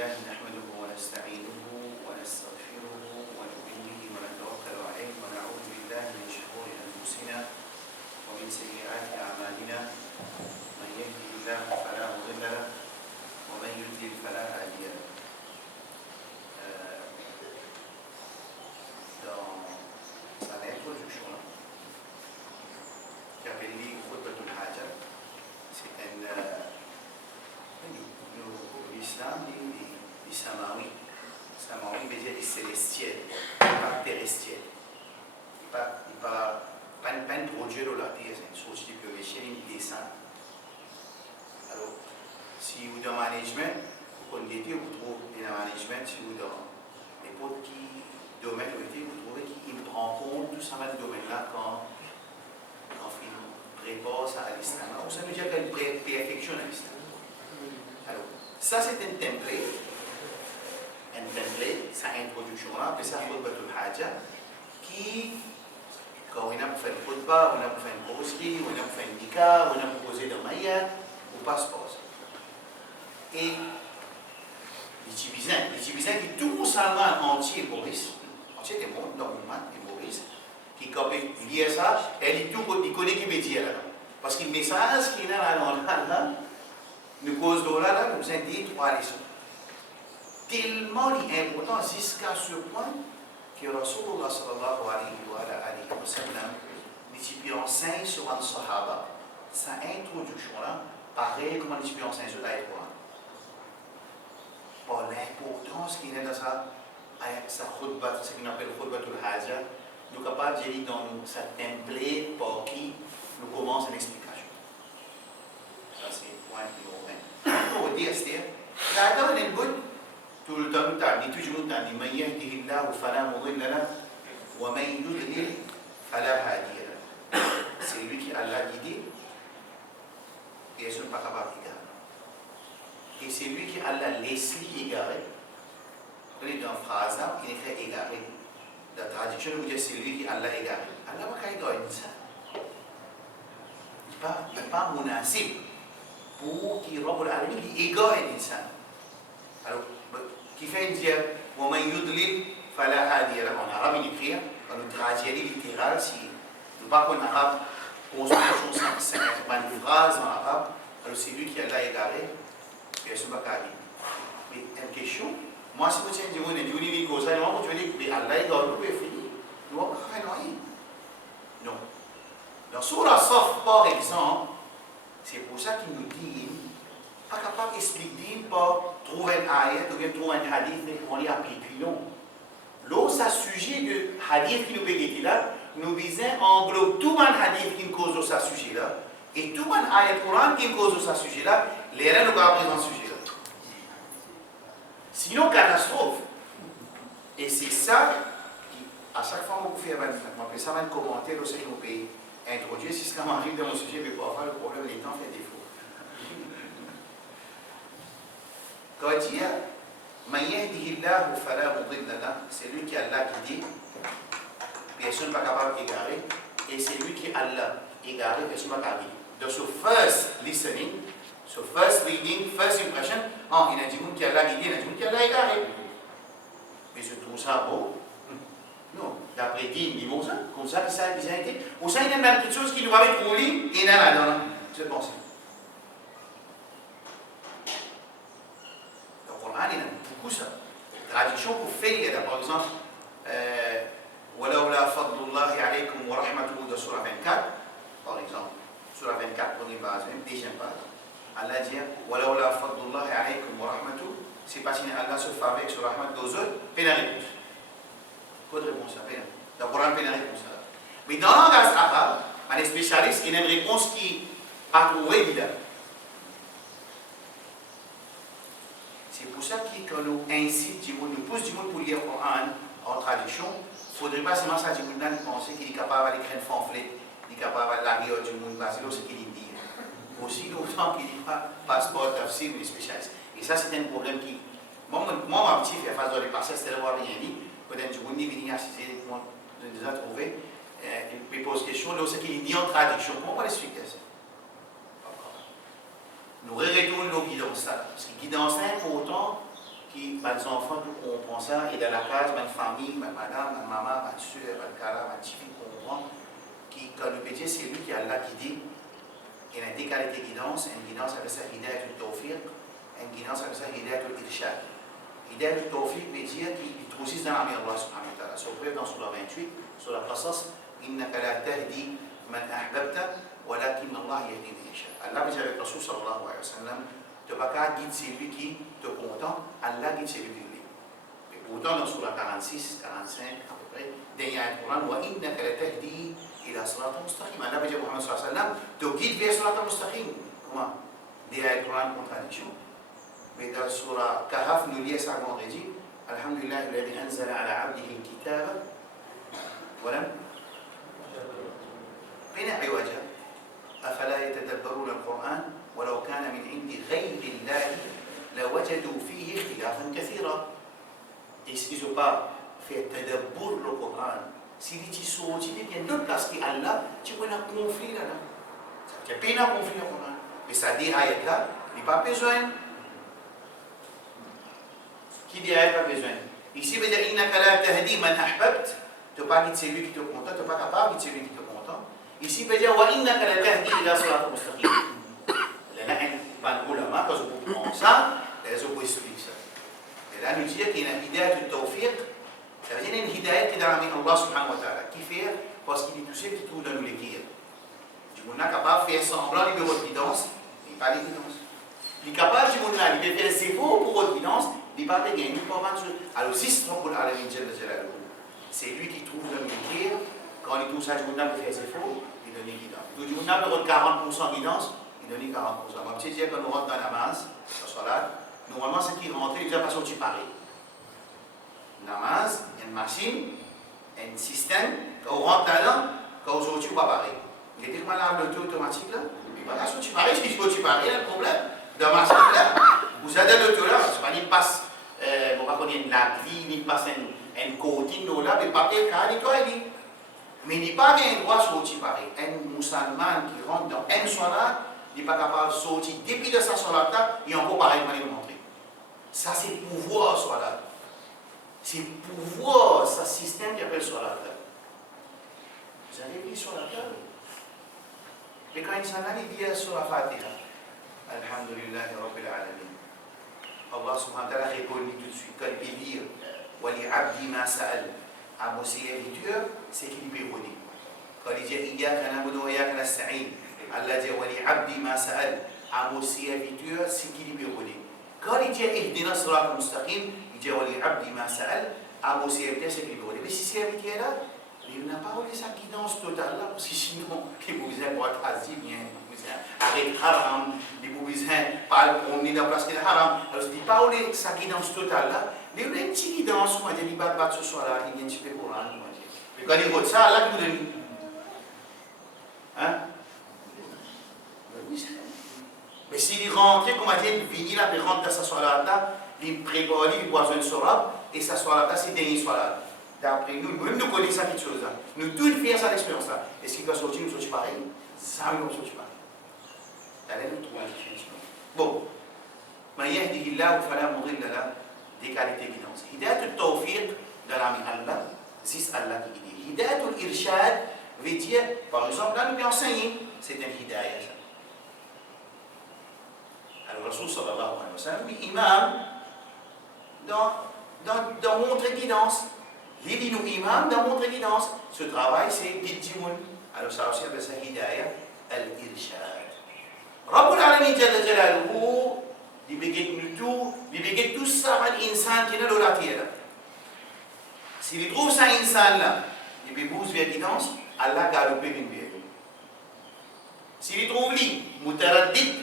لله نحمده ونستعينه ونستغفره ونؤمن به ونتوكل عليه ونعوذ بالله من شرور أنفسنا ومن سيئات أعمالنا من يهده الله فلا مضل له ومن يضلل فلا هادي له. Dans sa introduction qui appelle Khutbatul Haja, c'est l'islam des Samawi. Samawi veut dire les célestiels, pas terrestriels. Pas une projet de la terre, c'est une source de l'échelle, une descente. Alors, si vous dans le management, vous connaissez, vous trouvez dans le management, si vous dans n'importe qui domaine, vous trouvez qu'il prend compte tout ça dans le domaine-là quand il prépare ça à l'islam. Alors, ça veut dire qu'il perfectionne l'islam. Alors, ça c'est un template, sa introduction-là, puis ça Khutbatul Haja, qui, quand on a fait une khutbah, on a fait une causerie, on a fait une nikah, on a posé dans maïa, on passe par ça. Et les Tibizins qui tout musulman entier Maurice, entier du monde, normalement, et Maurice, qui quand il lit ça, il connaît qui veut dire là. Parce que le message qui est là, nous cause de là, nous avons dit trois leçons. Tellement important jusqu'à ce point que Rasulullah sallallahu alayhi wa sallam nous enseigne sur un sahaba. Sa introduction-là, pareil comme on nous enseigne sur l'ayat Coran. Pour l'importance qu'il y a dans sa khutbah, ce qu'on appelle khutbatul haja, nous sommes capables de dire dans sa template pour qui nous commençons une explication. Ça c'est le point numéro 1. Pour dire, c'est-à-dire, là-dedans, on est bon. Tout le temps, nous toujours dit, man yahdihillahu fala mudilla lahu wa man yudlil fala hadiya lahu. C'est lui qui Allah guidé, et ils ne sont pas capables d'égarer. Et c'est lui qui Allah laisse égarer. Vous voyez dans la phrase là, il écrit égaré. La traduction vous dit c'est lui qui Allah égaré. Allah va pas égarer ça. Il n'est pas munasib pour qu'il Rabbul Alamin égare l'insan. Alors, qui fait dire wa man yudlil fala hadiya lahu. En arabe il écrit, quand nous traduisons littéral, si nous ne parlons pas en arabe, construisons 50 phrases en arabe, alors c'est lui qui Allah égaré. Et ce n'est pas carré. Mais une question, moi si vous dites que vous avez dit que vous avez dit que Allah égare, vous pouvez finir. Nous avons rien. Non. Dans Surah Saf, par exemple, c'est pour ça qu'il nous dit, pas capable d'expliquer pour trouver un ayat ou trouver un hadith, mais on l'applique. Non. L'autre sujet de hadith qui nous peut là, nous visons englobe tout un hadith qui nous cause de ce sujet-là, et tout un ayat Coran qui nous cause de ce sujet-là, les règles nous représentent ce sujet-là. Sinon, catastrophe. Et c'est ça qui, à chaque fois qu'on fait un commentaire, c'est qu'on peut introduire, si ça m'arrive dans mon sujet, mais pour avoir le problème, les temps fait défaut. Quand il dit, man yahdihillahu fala mudilla lahu, c'est lui qui Allah guidé, personne n'est pas capable d'égarer, et c'est lui qui Allah égaré, personne n'est pas capable. Donc, ce first listening, so first reading, first impression, il y a des gens qui Allah guidé, il y a des gens qui Allah égaré. Mais je trouve ça beau. Non, d'après qui il dit bon ça, comme ça, ça a bien été. Ou ça, il y a une petite chose qui nous avait trouvé, et il y a là-dedans. C'est bon ça. Le Coran, il y a beaucoup ça. Traduction pour faire, par exemple, وَلَوْلَا فَضْلُ اللَّهِ عَلَيْكُمْ وَرَحْمَتُهُ de Surah 24, par exemple. Surah 24, première base, même deuxième base. Allah dit وَلَوْلَا فَضْلُ اللَّهِ عَلَيْكُمْ وَرَحْمَتُهُ, c'est parce que Allah se fait avec sur rahmat d'autres autres, peine la réponse. Quoi de réponse à peine? Dans le Coran, peine la réponse à. Mais dans le langage arabe, un spécialiste, il y a une réponse qui a trouvé évidemment. C'est pour ça que quand nous incite du monde, nous pousse du monde pour lire le Coran en traduction, il ne faudrait pas seulement ça du monde de penser qu'il est capable d'écrire un pamphlet, il est capable de la rigueur du monde, c'est ce qu'il dit. Aussi longtemps qu'il n'y a pas passeport tafsir ou spécialiste. Et ça, c'est un problème qui. Moi, ma petite fait face dans les passés, c'était d'avoir rien dit. Peut-être que vous venez assister, moi, je l'ai déjà trouvé. Il me pose question, là, c'est qu'il dit en traduction. Comment on va l'expliquer ça? Nous retournons nos guidances là. Parce que guidance là, pour autant, qui, mes enfants, tout comprennent ça, et dans la case, ma famille, ma madame, ma maman, ma soeur, ma cara, ma petite fille comprend, qui, quand le pétier, c'est lui qui a Allah qui dit, il y a une qualité de guidance, une guidance avec sa hidayat al-tawfiq, une guidance avec sa hidayat al-irshad. Hidayat al-tawfiq veut dire qu'il trouve dans l'ami Allah subhanahu wa ta'ala. C'est au dans Surah 28, sur la Qasas, إنك لا تهدي من أحببت ولكن الله يهدي من يشاء. Allah veut dire avec Rasul sallallahu alayhi wa sallam, tu ne vas pas guider celui qui te content, Allah guide celui qui veut. Et pourtant, dans Surah 46, 45, à peu près, il y a un Coran, وإنك لتهدي إلى صراط مستقيم. Allah veut dire Muhammad sallallahu alayhi wa sallam, te guide vers صراط مستقيم. Comment? Il y a un Coran contradiction. Mais dans Surah Kahf, nous lisons ça vendredi. Alhamdulillah, الذي أنزل على عبده الكتاب ولم بين عوجا أفلا يتدبرون القرآن ولو كان من عند غير الله لوجدوا فيه اختلافا كثيرا. Et s'ils n'ont pas fait tadabbur le Coran, s'ils y sont, s'il y a d'autres places qui Allah, tu peux un conflit là-dedans. Tu peux un conflit le Coran. Mais ça dit ayat là, il n'y a pas besoin. Qui dit ayat pas besoin? Ici, il veut dire innaka la tahdi man ahbabt. Tu n'as pas dit celui qui te content, tu n'es pas capable de celui qui te content. Ici, il veut dire وإنك لتهدي إلى صراط مستقيم. Là, un ulama, quand on comprend ça, les autres expliquent ça. Et là, nous disons qu'il y a une hidayat de tawfiq, ça veut dire une hidayat qui est dans la main d'Allah subhanahu wa ta'ala. Qui fait? Parce qu'il est tout seul qui trouve dans nous l'écrire. Du coup, on est capable de faire semblant de votre guidance, mais pas de guidance. Il est capable de faire ses efforts pour votre guidance, il n'est pas de gagner. Alors, si c'est pour l'Alamin Jalla Jalaluhu, c'est lui qui trouve dans nous l'écrire. Quand il trouve ça, du coup, on a fait ses efforts, il donne une guidance. Du coup, on a 40% guidance. Il donne 40%. Ma petite dire, quand nous rentrons dans la namaz, la salat, normalement, c'est qui rentre, il ne doit pas sortir pareil. Namaz, il y a une machine, un système, quand on rentre là-dedans, quand on sort, pas pareil. Il est tellement là, l'auto automatique là, il va pas sortir pareil, si je sortir pareil, il y a le problème. Dans ma machine là, vous avez l'auto là, c'est pas qu'il passe, bon, pas qu'on ait une laverie, il passe une cotine là, mais pas qu'il nettoie. Mais il n'y a pas un droit de sortir pareil. Un musulman qui rentre dans un salat, il n'est pas capable de sortir depuis de sa salat, il est encore pareil pour le montrer. Ça, c'est pouvoir salat. C'est pouvoir, ce système qui appelle salat. Vous avez vu salat? Mais quand il s'en a dit sur la Fatiha, Alhamdulillah Rabbil Alamin, Allah subhanahu wa ta'ala répond tout de suite. Quand il dit Wali abdi ma sa'al, à mon serviteur, c'est qu'il peut redire. Quand il dit Iyaka na'budu wa iyaka nasta'in, Allah dit Wali abdi ma sa'al, à mon serviteur, c'est qu'il peut redire. Quand il dit Ihdina sirat al-mustaqim, il dit Wali abdi ma sa'al, à mon serviteur, c'est qu'il peut redire. Mais si serviteur là, il n'a pas eu sa guidance totale là, parce que sinon, les boubizins pour être assis, bien, les boubizins arrêtent haram, les boubizins parlent pour venir dans la place qui est haram. Alors, il n'a pas eu sa guidance totale là. Mais il y a une petite guidance, on va dire, il va battre ce soir là, il y a un petit peu pour l'an, on va dire. Mais quand il vote ça, là, il vous donne. Hein? Mais s'il rentre, comme on va dire, il vient là, il rentre dans sa soirée là, il prépare, il boit une soirée, et sa soirée là, c'est dernier soirée. D'après nous, nous-mêmes nous connaissons ça quelque chose là. Nous tous faisons ça l'expérience là. Est-ce qu'il va sortir, nous sortir pareil? Ça, nous va sortir pareil. Là, nous trouvons la définition. Bon. Mais yahdihillahu fala mudilla lahu, des qualités guidance. Hidayat al-tawfiq dans la main Allah, c'est Allah qui dit. Hidayat al-irshad veut dire, par exemple, là nous lui enseignons, c'est un hidayah. Alors, Rasul sallallahu alayhi wa sallam, l'imam, dans montrer guidance. Il dit nous imam dans notre guidance. Ce travail, c'est guider. Alors ça aussi appelle ça hidayah al-irshad. Rabbul Alamin Jalla Jalaluhu, il béguette tout ça à l'insan qui est dans la terre. S'il trouve ça insan là, il bébouze vers guidance, Allah galope une vers. S'il trouve lui, mutaraddid,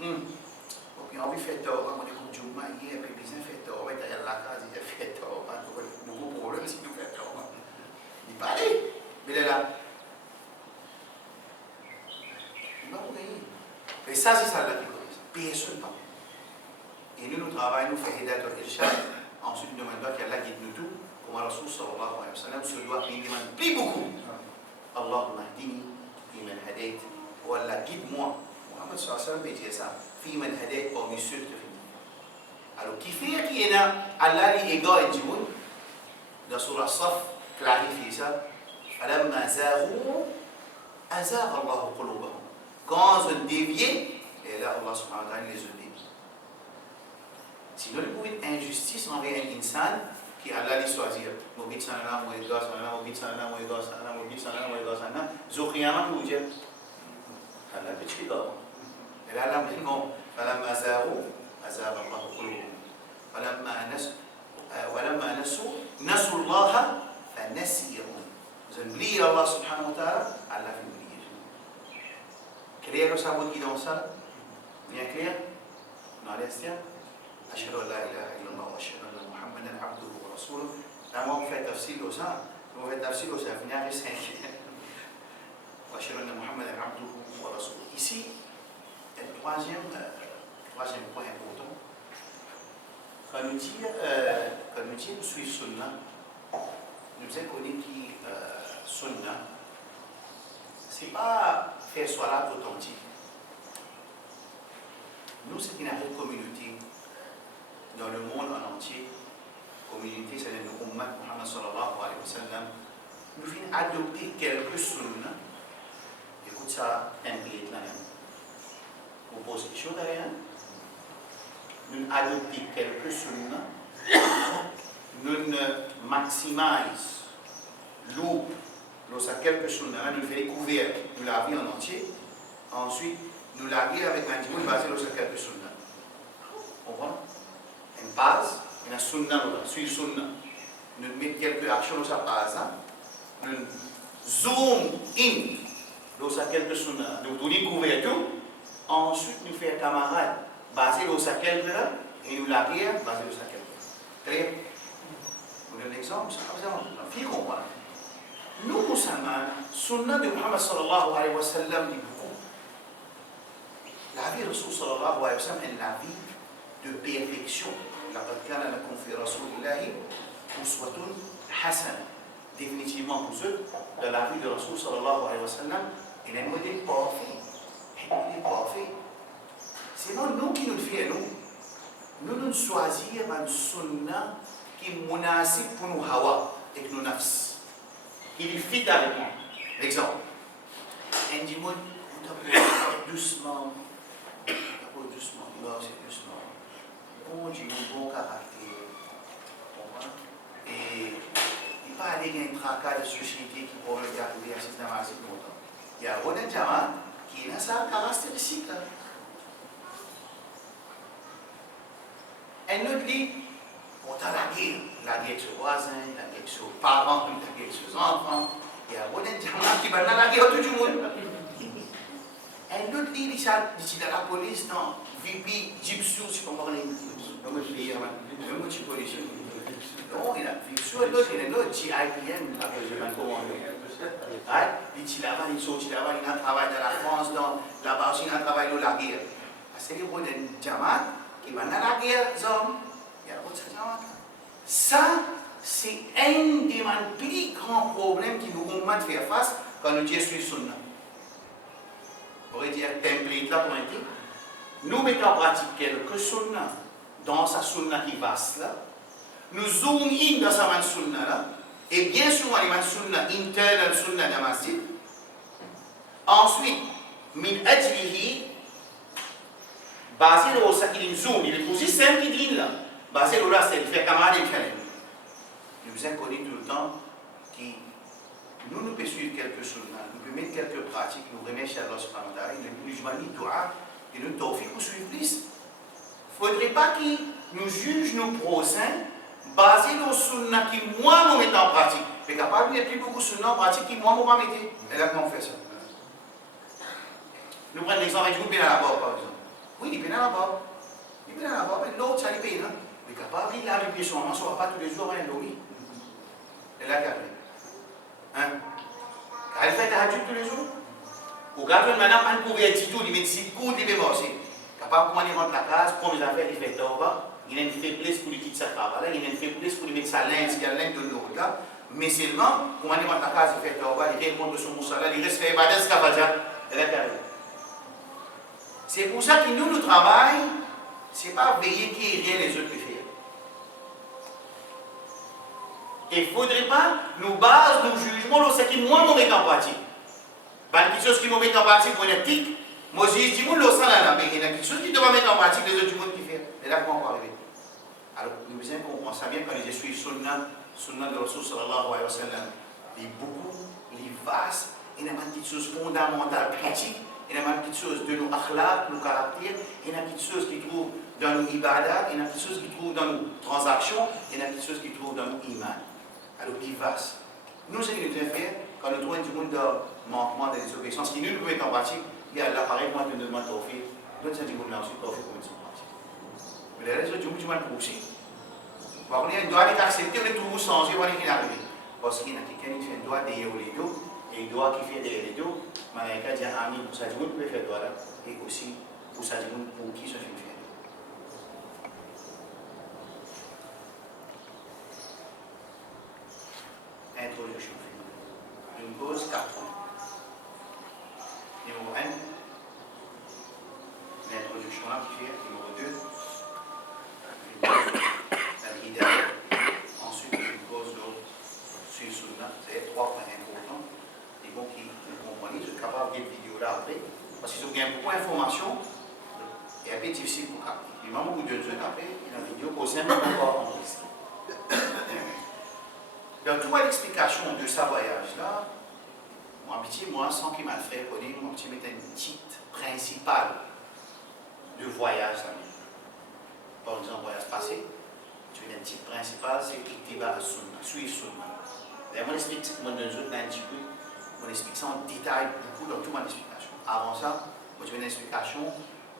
puis on lui fait tort, on est comme Jumma, il est bien fait tort, on va être à la case, il a fait tort. Beaucoup de problèmes si nous faisons. Il n'est pas allé, mais il est là. Il va mourir. Et ça, c'est ça là qui connaît. Personne pas. Et nous travaillons, nous faisons Hidayat al-Irshad. Ensuite, nous demandons qu'Allah guide nous tout. Comme Rasul sallallahu alayhi wa sallam se doit qu'il demande plus beaucoup. Allahumma hdini, fi man hadayt. Ou Allah guide-moi. Muhammad sallallahu alayhi wa sallam dit ça. Fi man hadayt, parmi ceux qui te finissent. Alors, qui fait qui est là, Allah est égal et dit, dans Surah Saf, clarifie ça. فَلَمَّا زَاغُوا أَزَاغَ اللَّهُ قُلُوبَهُم. Quand ils ont dévié, et là Allah subhanahu wa ta'ala les a déviés. Sinon, il peut être injustice envers un insan qui Allah les choisir. Mobit sanana, mobit sanana, mobit sanana, mobit sanana, mobit sanana, mobit sanana. Zokhiyama nous dit, Allah peut te dire. Et là, Allah dit non. فَلَمَّا زَاغُوا أَزَاغَ اللَّهُ قُلُوبَهُم. وَلَمَّا نَسُوا اللَّهَ فَنَسِيَهُم. Ils ont oublié Allah subhanahu wa ta'ala, Allah fait oublier. Clair le sabot qui dans ça? Bien clair? Non, allez-y. أشهد أن لا إله إلا الله وأشهد أن محمدا عبده ورسوله. Là, moi, on fait tafsir au ça. On fait tafsir au ça. Venez avec 5. وأشهد أن محمدا عبده ورسوله. Ici, le troisième point important. Quand nous disons suivre Sunna, nous avons connu qui Sunna, ce n'est pas faire salat authentique. Nous, c'est une communauté dans le monde en entier. Communauté, c'est le Ummah Muhammad sallallahu alayhi wa sallam. Nous venons adopter quelques Sunna. Écoute ça, template là. Vous posez quelque chose derrière. Nous adoptons quelques Sunna. Nous maximisons l'eau. Lorsqu'il y a quelques Sunna, nous faisons découvrir, nous la vie en entier. Ensuite, nous la vie avec un petit basé sur quelques Sunna. On voit? Une base, une Sunna, suivre Sunna. Nous mettons quelques actions sur sa base. Nous zoom in sur quelques Sunna. Nous découvrons tout. Ensuite, nous faisons camarade basé sur quelques là et nous la vie basé sur quelques. Très bien. Vous donnez un exemple, c'est comme ça. Il faut comprendre. Nous, musulmans, Sunna de Muhammad sallallahu alayhi wa sallam dit beaucoup. La vie de Rasul sallallahu alayhi wa sallam est la vie de perfection. لقد كان لكم في رسول الله أسوة حسنة. Définitivement pour ceux de la vie de Rasul sallallahu alayhi wa sallam, il est un modèle parfait. Il est parfait. Sinon, nous qui nous faisons, nous choisir un sunna qui est munasib pour nos hawa et nos nafs. Il fit avec moi. Exemple. Un dimon, doucement. Doucement. Non, c'est doucement. Bon Dieu, bon caractère. Et il ne va pas aller dans un tracas de société qui pourrait arriver à cette assez longtemps. Il y a un diamant qui a sa caractéristique. Un autre dit, on a la guerre sur voisin, la guerre sur parents, la guerre sur enfants. Il y a un diamant qui va dans la guerre tout le monde. Un autre dit, il dit dans la police, non, VP, Gypsy, si vous comprenez. Non, je suis policier. Non, il a Gypsy, l'autre, il y a un autre, GIPM, je ne sais pas comment on dit. Il dit là-bas, il sortit là-bas, il a travaillé dans la France, là-bas aussi, il a travaillé dans la guerre. C'est le diamant qui va dans la guerre, hommes. Il y a autre diamant. Ça, c'est un des plus grands problèmes qui nous ont fait faire face quand nous disons suivre Sunna. On pourrait dire template là pour un peu. Nous mettons en pratique quelques Sunna dans sa Sunna qui vaste là. Nous zoom in dans sa Sunna là. Et bien souvent, les Sunna internal Sunna de masjid. Ensuite, min ajlihi, basé sur ce qu'il zoom, il est aussi simple qu'il dit là. Basé sur là, c'est de faire camarade et de faire. Nous avons connu tout le temps qui nous pouvons suivre quelques Sunna, nous pouvons mettre quelques pratiques, nous remercier Allah subhanahu wa ta'ala, nous joignons dua et nous tawfiq pour suivre plus. Il ne faudrait pas qu'ils nous jugent nos prochains basés sur Sunna qui moi nous mettons en pratique. Mais capable de mettre beaucoup de Sunna en pratique qui moi je mettre. Et là, comment on fait ça? Nous prenons l'exemple du pénal à bord, par exemple. Oui, il pénal à bord. Il pénal à bord, mais l'autre, ça lui pénal. Mais capable, il a les son main, ça ne va pas tous les jours, il a et là, regardez. Hein? Elle fait tahajjud tous les jours. Ou quand une madame a un couverture, il met 6 coups, il met morcer. Capable, comment il rentre la case, prend les affaires, il fait tauba. Il a une faiblesse pour lui quitter sa travail, il a une faiblesse pour lui mettre sa linge, il y a la linge de l'autre là. Mais seulement, comment il rentre la case, il fait tauba, il répond de son moussala, il reste fait ibadat, ce qu'il va dire. Et là, regardez. C'est pour ça que nous travaillons, ce n'est pas veiller qui est rien les autres qui font. il ne faudrait pas nous baser nos jugements sur ce qui moi me met en pratique. Quelque chose qui me met en pratique pour une éthique, moi je dis, moi, mais il y a quelque chose qui doit mettre en pratique les autres du monde qui fait. Et là, comment on va arriver? Alors, nous besoin qu'on sait bien quand je suis sunna de Rasul sallallahu alayhi wa sallam, il y a beaucoup, il est vaste, il y a des petites choses fondamentales, critiques, il y a des petites choses de nos akhlaq, nos caractères, il y a des petites choses qui trouvent dans nos ibadat, il y a des petites choses qui trouvent dans nos transactions, il y a des petites choses qui trouvent dans nos iman. Alors, il est vaste. Nous, ce qui nous fait, quand nous trouvons du monde de manquement, de désobéissance, qui nous le mettent en pratique, il y a l'appareil pour nous demander de faire, nous, ça dit qu'on a aussi de faire pour mettre en pratique. Mais les réseaux du monde, du mal pour aussi. On doit être accepté, on est toujours changé, on est arrivé. Parce qu'il y a quelqu'un qui fait un doigt derrière les dos, et il doit qui fait derrière les dos, Malaika dit Amin, pour ça, du monde peut faire doigt là, et aussi pour ça, du monde pour qui se fait faire. Introduction. Une pause 4 points. Numéro 1, l'introduction là qui fait. Numéro 2, l'idée. Ensuite, une pause sur Sunna. C'est 3 points importants. Et bon, qui comprennent, je suis capable de vidéo là après. Parce qu'ils ont bien beaucoup d'informations. Et un peu difficile pour capter. Et même au bout de 2 heures après, il y a une vidéo qu'on simplement pas enregistrer. Dans toute l'explication de ce voyage-là, moi, sans qu'il m'a fait connaître, moi, je mettais une titre principale de voyage. Par exemple, voyage passé, je mets un titre principal, c'est Iktiba Sunna, suivre Sunna. D'ailleurs, moi, j'explique un petit peu, on explique ça en détail, beaucoup dans toute mon explication. Avant ça, moi, je mets une explication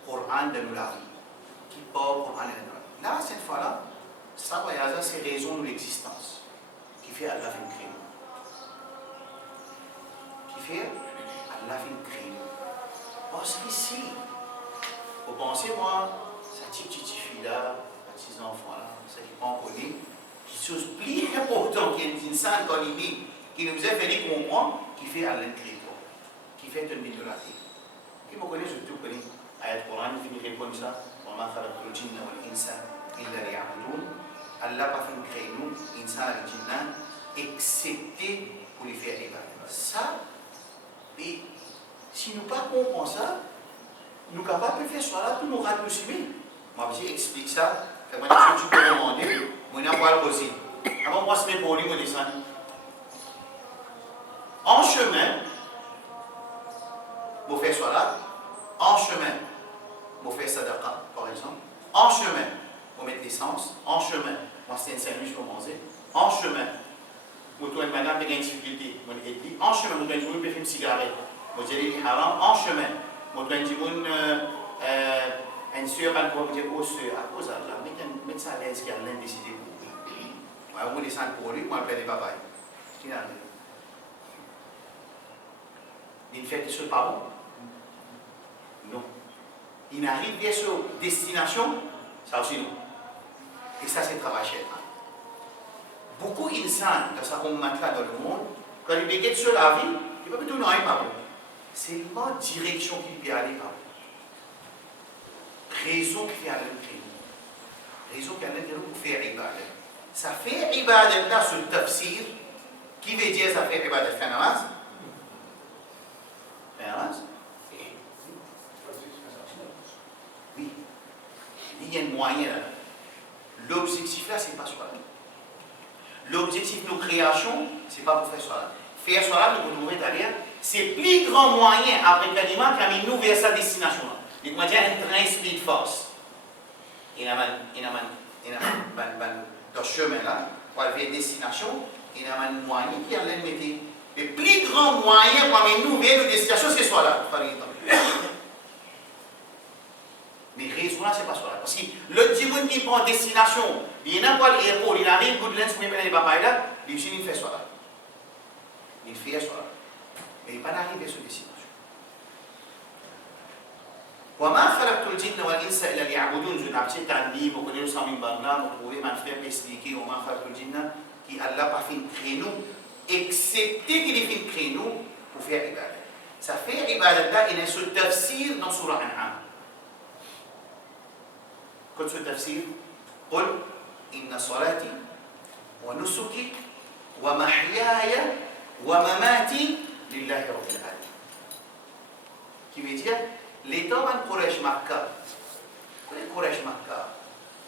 Coran de nous la vie, qui porte Coran de nous la vie. Là, cette fois-là, ce voyage-là, c'est raison de l'existence, qui fait Allah fait une crime. Allah fait une crime. Parce qu'ici, vous pensez, moi, cette petite fille-là, ces petits enfants-là, ça qui pas connu, qui chose plus importante qu'il y a une sainte collimée, qui nous a fait comprendre, qui fait Allah une crime, qui fait une minorité. Qui me connaît, je tout connais. Ayat Coran, qui me répond ça, وَمَا خَلَقْتُ الْجِنَّ وَالْإِنسَ إِلَّا لِيَعْبُدُونَ. Allah n'a pas fait une crime, insan et jinnan, excepté pour les faire ibadah. Ça, mais si nous ne comprenons pas ça, nous sommes capables de faire ça pour nous rendre musulmans. Moi, je explique ça. Moi, tu peux demander, moi, je vais le aussi. Avant, moi, je vais pour lui, je descends. En chemin, je fais ça. En chemin, je fais sadaqa, par exemple. En chemin, je mets l'essence. En chemin, moi, c'est un sandwich pour manger. En chemin, je dois une madame qui a une difficulté. En chemin, je dois une faire une cigarette. Je dis haram. En chemin, je dois une soeur, elle doit dire aux soeurs, à cause de là, mettez ça à l'aise qui a l'un décidé pour lui. Moi, je descends pour lui, moi, je prends des papayes. C'est ce qu'il a dit. Il fait quelque chose pas bon? Non. Il arrive vers sa destination, ça aussi non. Et ça, c'est le travail cher. Beaucoup d'insans dans sa là dans le monde, quand ils béguent sur la vie, ils ne peuvent pas tout pas bon. C'est la direction qu'il peut aller par. Raison qui fait aller le crime. Raison qui aller pour faire ibadat. Ça fait ibadat là sur le tafsir, qui veut dire ça fait ibadat faire namaz? Faire namaz? Oui. Il y a un moyen là. L'objectif là, c'est pas soi. L'objectif de nos créations, ce n'est pas pour faire cela. Faire cela, nous pouvons derrière, c'est le plus grand moyen après l'aliment qui a mis nous vers sa destination. Il y a un train speed force. Il y a dans ce chemin-là, pour aller vers la destination, il y a un moyen qui a l'ennemi. Le plus grand moyen pour amener nous vers nos destinations, c'est cela. Mais raison là, c'est pas cela. Parce que le dimanche qui prend destination, il n'a pas l'aéroport, il arrive, il a un les papas là, il fait cela. Il fait cela. Mais il n'est pas arrivé à cette destination. وما خلقت الجن والإنس إلا ليعبدون. Je n'ai pas dit, vous connaissez ça, vous trouvez ma frère expliquer وما خلقت الجن qui Allah pas fait créneau, excepté qu'il ait fait créneau pour faire ibadah. Ça fait ibadah là, il y a ce tafsir dans Surah An'am. Quand ce tafsir, قل إن صلاتي ونسكي ومحياي ومماتي لله رب العالمين. Qui veut dire, les temps de Quraysh Makkah, les Quraysh Makkah,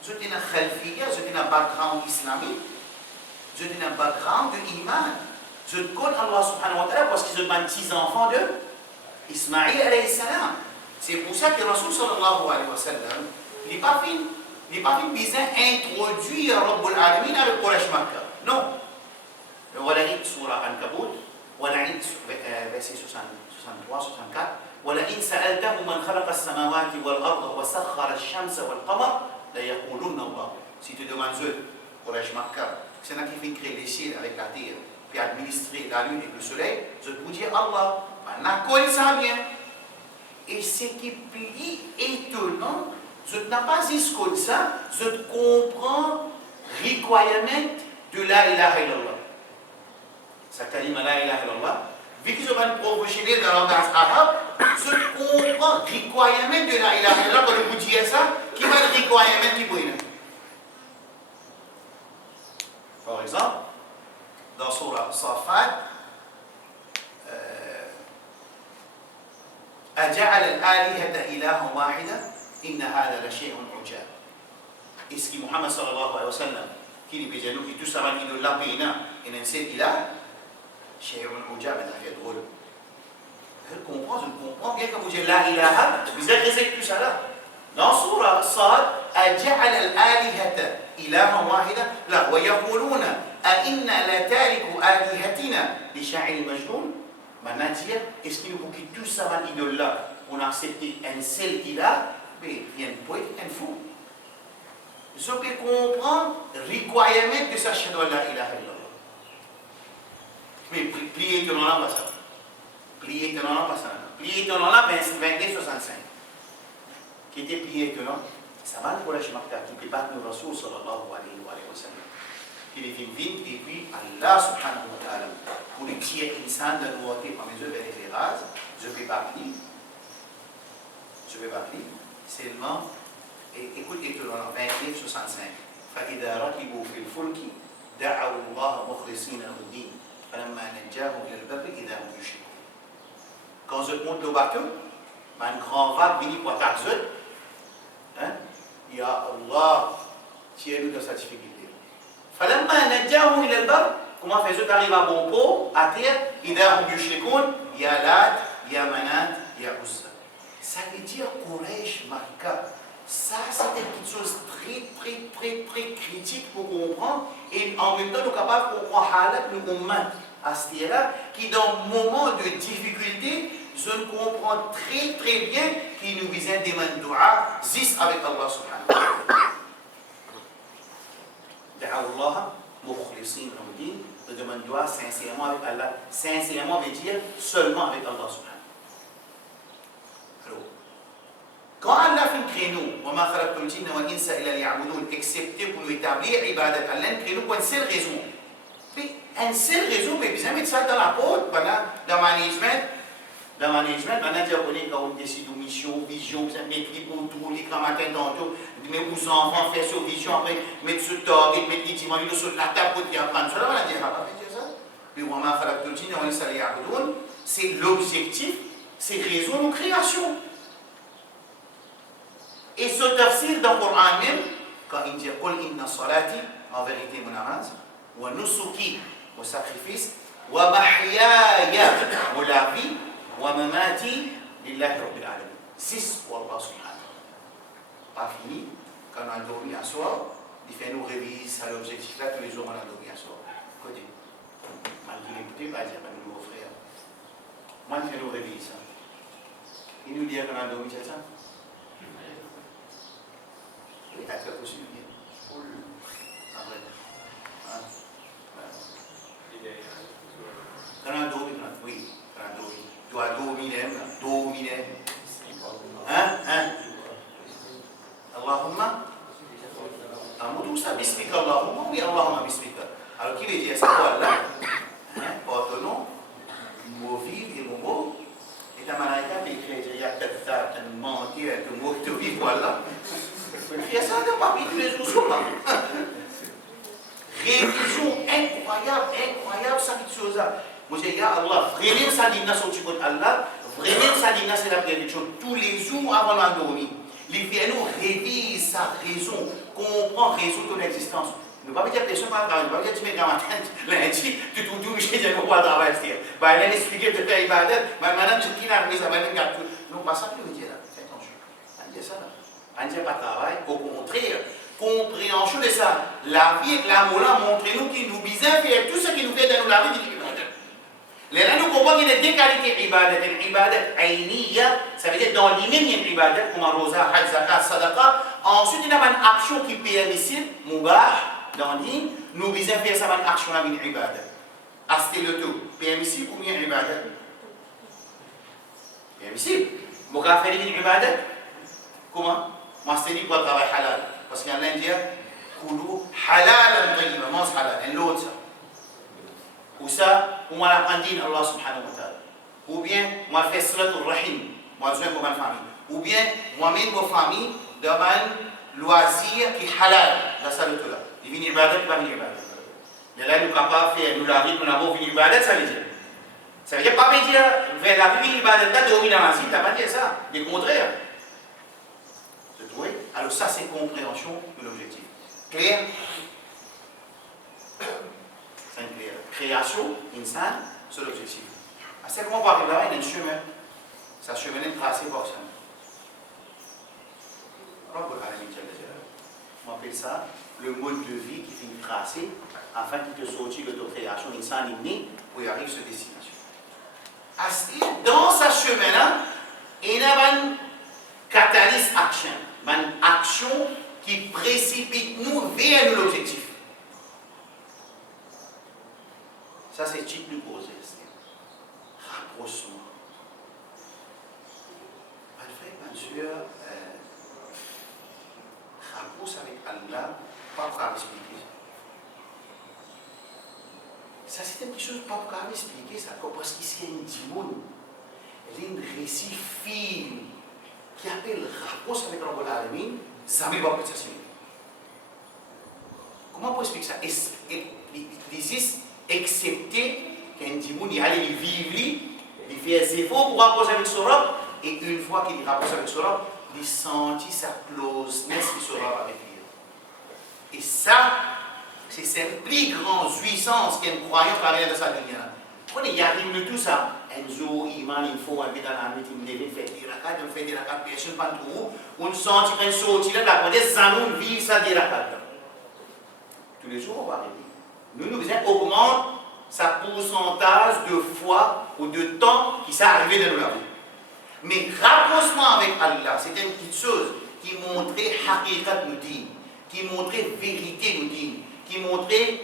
ils ont une khalfiyya, ils ont un background islamique, ils ont un background de iman. Ils connaissent Allah subhanahu wa ta'ala parce qu'ils ont 26 enfants de Ismaïl alayhi salam. C'est pour ça que Rasul sallallahu alayhi wa sallam, il n'est pas fait besoin d'introduire Rabbul Alamin avec Quraysh Makkah. Non. ولئن سورة عنكبوت ولئن verset 63-64 ولئن سألتهم من خلق السماوات والأرض وسخر الشمس والقمر ليقولن الله. Si tu demandes eux, Quraysh Makkah, c'est là qui fait créer les ciels avec la terre, puis administrer la lune et le soleil, je peux dire Allah. Maintenant, connais ça bien. Et ce qui est plus étonnant, je n'ai pas dit comme ça, je comprends le requirement de la ilaha illallah. Ça kalima la ilaha illallah, vu qu'ils ont un professionnel dans le langage arabe, je comprends le requirement de la ilaha illallah. Quand vous dites ça, qui va le requirement qui peut. Par exemple, dans Surah Safat, أجعل الآلهة إلها واحدا إن هذا لشيء عجاب. Est-ce que Muhammad sallallahu alayhi wa sallam, qui dit que nous tous avons dit la péina et un seul ilah, شيء عجاب est drôle. Je comprends bien quand vous dites la ilaha, vous êtes tout ça là. Dans Surah Sad, أجعل الآلهة إلها واحدا لا ويقولون أئنا لتارك آلهتنا لشاعر مجنون. Maintenant, dire, est-ce qu'il faut que tout ça va idole là, on a accepté un seul ilah, mais rien de poète, un fou. Je peux comprendre le requirement de sa chaîne de la ilaha illallah. Mais plier ton nom pas ça. Plier ton nom pas ça. Plier ton nom là, 22-65. Qui était plié ton nom, ça va le Quraysh Makkah qui débat le Rasul sallallahu alayhi wa sallam. Qui est vite et puis Allah subhanahu wa ta'ala. Pour les tiers insan de nouveauté parmi eux vers l'éclairage, je ne vais pas plier. Seulement, écoutez tout dans 29-65. فإذا ركبوا في الفلك دعوا الله مخلصين له الدين فلما نجاهم إلى البر إذا هم يشركون. Quand je monte le bateau, un grand vague vient pour attaquer. Ya Allah, tiens-nous dans cette difficulté. فلما نجاهم إلى البر. Comment fait-il arriver à bon port, à terre, إذا هم يشركون يا لات يا منات يا عزى. Ça veut dire Quraysh Makkah. Ça, c'était quelque chose de très critique pour comprendre. Et en même temps, nous sommes capables de comprendre Halat, nous ummat, à ce là qui dans le moment de difficulté, je comprends très bien qu'il nous vise des mains de dua, zis avec Allah subhanahu wa ta'ala. Da'awullah, mukhlisin lahu-din, de demander dua sincèrement avec Allah. Sincèrement veut dire seulement avec Allah subhanahu. Alors, quand Allah fait créer nous, wa ma khalaqtu al-jinna wal insa illa liya'budun, excepté pour nous établir ibadat, Allah crée nous pour une seule raison. Puis une seule raison, mais bien mettre ça dans la porte, dans le management. Dans le management, maintenant, quand on décide de mission, vision, mettre les autour, les matin dans tout, mais vos enfants faire sur vision, après mettre ce target, mettre les dimanches sur la table pour dire apprendre. Cela va dire, pas faire ça. Puis, c'est l'objectif, c'est raison de création. Et ce tafsir dans le Coran même, quand il dit Qul inna salati, en vérité mon avance, wa nusuki, au sacrifice, wa mahyaya, ou la vie, wa mamati, lillahi rabbil alamin. 6 pour Allah subhanahu. Pas fini, quand on a dormi un soir, il fait nous réviser à l'objectif là, tous les jours on a dormi un soir. Côté, malgré les petits, pas dire, nous nos frères. Moi, il fait nous réviser ça. Il nous dit qu'on a dormi, c'est ça? Oui, est-ce que possible? Quand on a dormi, oui, quand on a dormi. Tu as dominer. Allahumma. Amoudou ça, bismika Allahumma, oui, Allahumma bismika. Alors, qui veut dire ça? Voilà. Par ton nom, mot vivre et mon mot. Et ta malaïka peut écrire, il y a peut-être ça, tu as menti, tu as mot de vivre, voilà. Il y a ça dans papier tous les jours, révision incroyable. ça qui te chose là. Moi j'ai dit, ya Allah, vraiment ça dit, ça tu côté Allah, vraiment ça dit, c'est la première chose. Tous les jours avant l'endormi, les filles nous réveillent sa raison, comprend raison de ton existence. Ne pas dire personne pas travailler, ne pas dire tu mets dans ma tête, lundi, tu te dis, je ne vais pas travailler. Bah, elle a expliqué de faire ibadat, mais maintenant tu quittes la mise à même garde. Non, pas ça que je veux dire là, fais attention. On dit ça là. On dit pas travail, au contraire, compréhension de ça. La vie et l'amour là, montrez-nous qu'il nous besoin faire tout ce qui nous fait dans la vie de l'ibadat. Là, nous comprenons qu'il y a deux qualités d'ibadat. L'ibadat aïniya, ça veut dire dans lui-même il y a une ibadat, comme un rosa, hajj, zakat, sadaqa. Ensuite, il y a une action qui est permissible, mubah. Dans l'île, nous visons faire ça une action avec une ibadat. Acheter le tout, permissible ou bien ibadat? Permissible. Vous pouvez faire une ibadat? Comment? Moi, c'est dit pour le travail halal. Parce qu'en Indien, koulou halal tayyiba, mange halal, un l'autre ça. Ou ça, ou moi l'apprendre Allah subhanahu wa ta'ala. Ou bien, moi faire salatul rahim, moi je pour ma famille. Ou bien, moi-même ma famille, dans un loisir qui est halal, dans ça le tout là. Il vient ibadat, il va venir ibadat. Mais là, nous ne pouvons pas faire, nous l'arrive, nous avons venir ibadat, ça veut dire. Ça veut dire pas dire, vers la vie ibadat, là, dormir dans la vie, tu n'as pas dit ça. Des contraires. Vous trouvez? Alors, ça, c'est compréhension de l'objectif. Clair? C'est clair. Création, insan, c'est l'objectif. C'est comment on va arriver là, il y a un chemin. Ça chemin est tracé par ça. On appelle ça le mode de vie qui finit tracé afin qu'il te sorte de ta création insan inni pour y arriver à cette destination. Dans ce chemin-là, il y a une catalyse action, une action qui précipite nous vers l'objectif. Ça, c'est le titre du projet. Rapprochement. Bien sûr, rapproche avec Allah, pas pour expliquer. Ça, c'est une chose pas pour expliquer ça, parce qu'il y a une dimoine, il y a une récit fine qui appelle rapproche avec Rabbul Alamin, ça ne va pas être comment on peut expliquer ça? Il existe excepté qu'un dimoun il allait vivre, il fait des efforts pour rapprocher avec son Rabb, et une fois qu'il rapproche avec son Rabb, il sentit sa closeness qui se Rabb avec lui. Et ça, c'est cette plus grande jouissance qu'un croyant parvient de sa vie. Quand il arrive de tout ça, un jour, il faut un peu dans la nuit, il devait faire des rakats, il fait des rakats, personne pas trop, on sent qu'il sorti là, la des anneaux vivent ça des rakats. Tous les jours, on va arriver. Nous augmente sa pourcentage de fois ou de temps qui s'est arrivé dans la vie. Mais rapprochement avec Allah, c'était une petite chose qui montrait haqiqat nous dit, qui montrait vérité nous dit, qui montrait